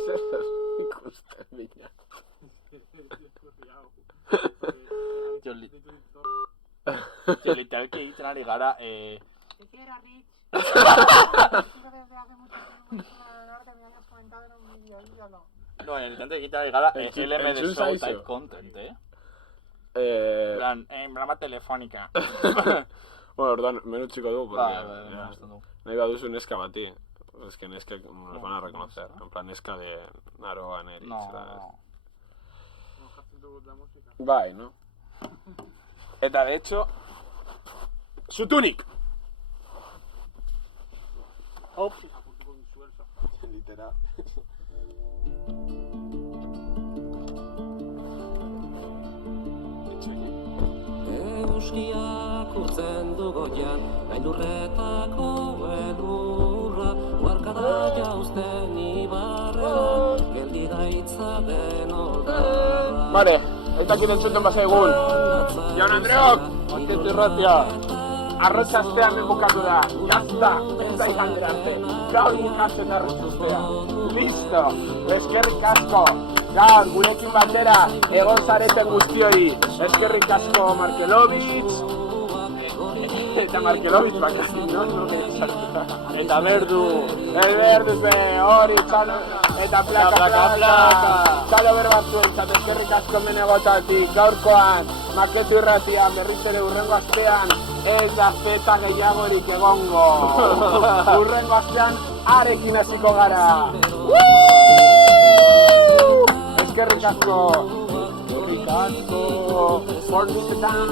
Zer ikusten bina. Jo, literalki egiten ari gara, Te quiero, Rich. Desde hace mucho tiempo, que me habías comentado en un vídeo, ídolo. No, literalki egiten ari gara, LM de show type content, plan, brama telefónica. Bueno, orduan, menu txiko dugu, porque... Bai, nahi baduzu neska bati. Es que neska nos van a reconocer. En plan, neska de Naroa, Neritz. No. Bai, no? Eta, de hecho... Zutunik! Ops. Literal. Euskiak urtzen du goian, gailurretako elurra, uarkada jauzten ibarrean, geldi gaitza den oldarra. Vale, aitakit entzuten bazaigun. Jaun Andreok! Marketu irratia. Arrotxastean bukatu da. Jazta! Ez da ikandera arte. Gaur bukatzen arrotxastea. Listo! Eskerrik asko! Gaur, gurekin batera, egon zareten guztioi. Eskerrik asko Markelovitz. Eta Markelovitz bakasin, no? Eta berdu. El berduz be, hori, txalo. Eta plaka. Txalo berbatzuentzat, eskerrik asko menegotatik. Gaurkoan, Maketu irratian, berriz ere urrengo astean, ez da feta gehiagorik egongo. Urrengo astean, arekin hasiko gara. Eskerrik asko. Eskerrik asko. Portuzetan.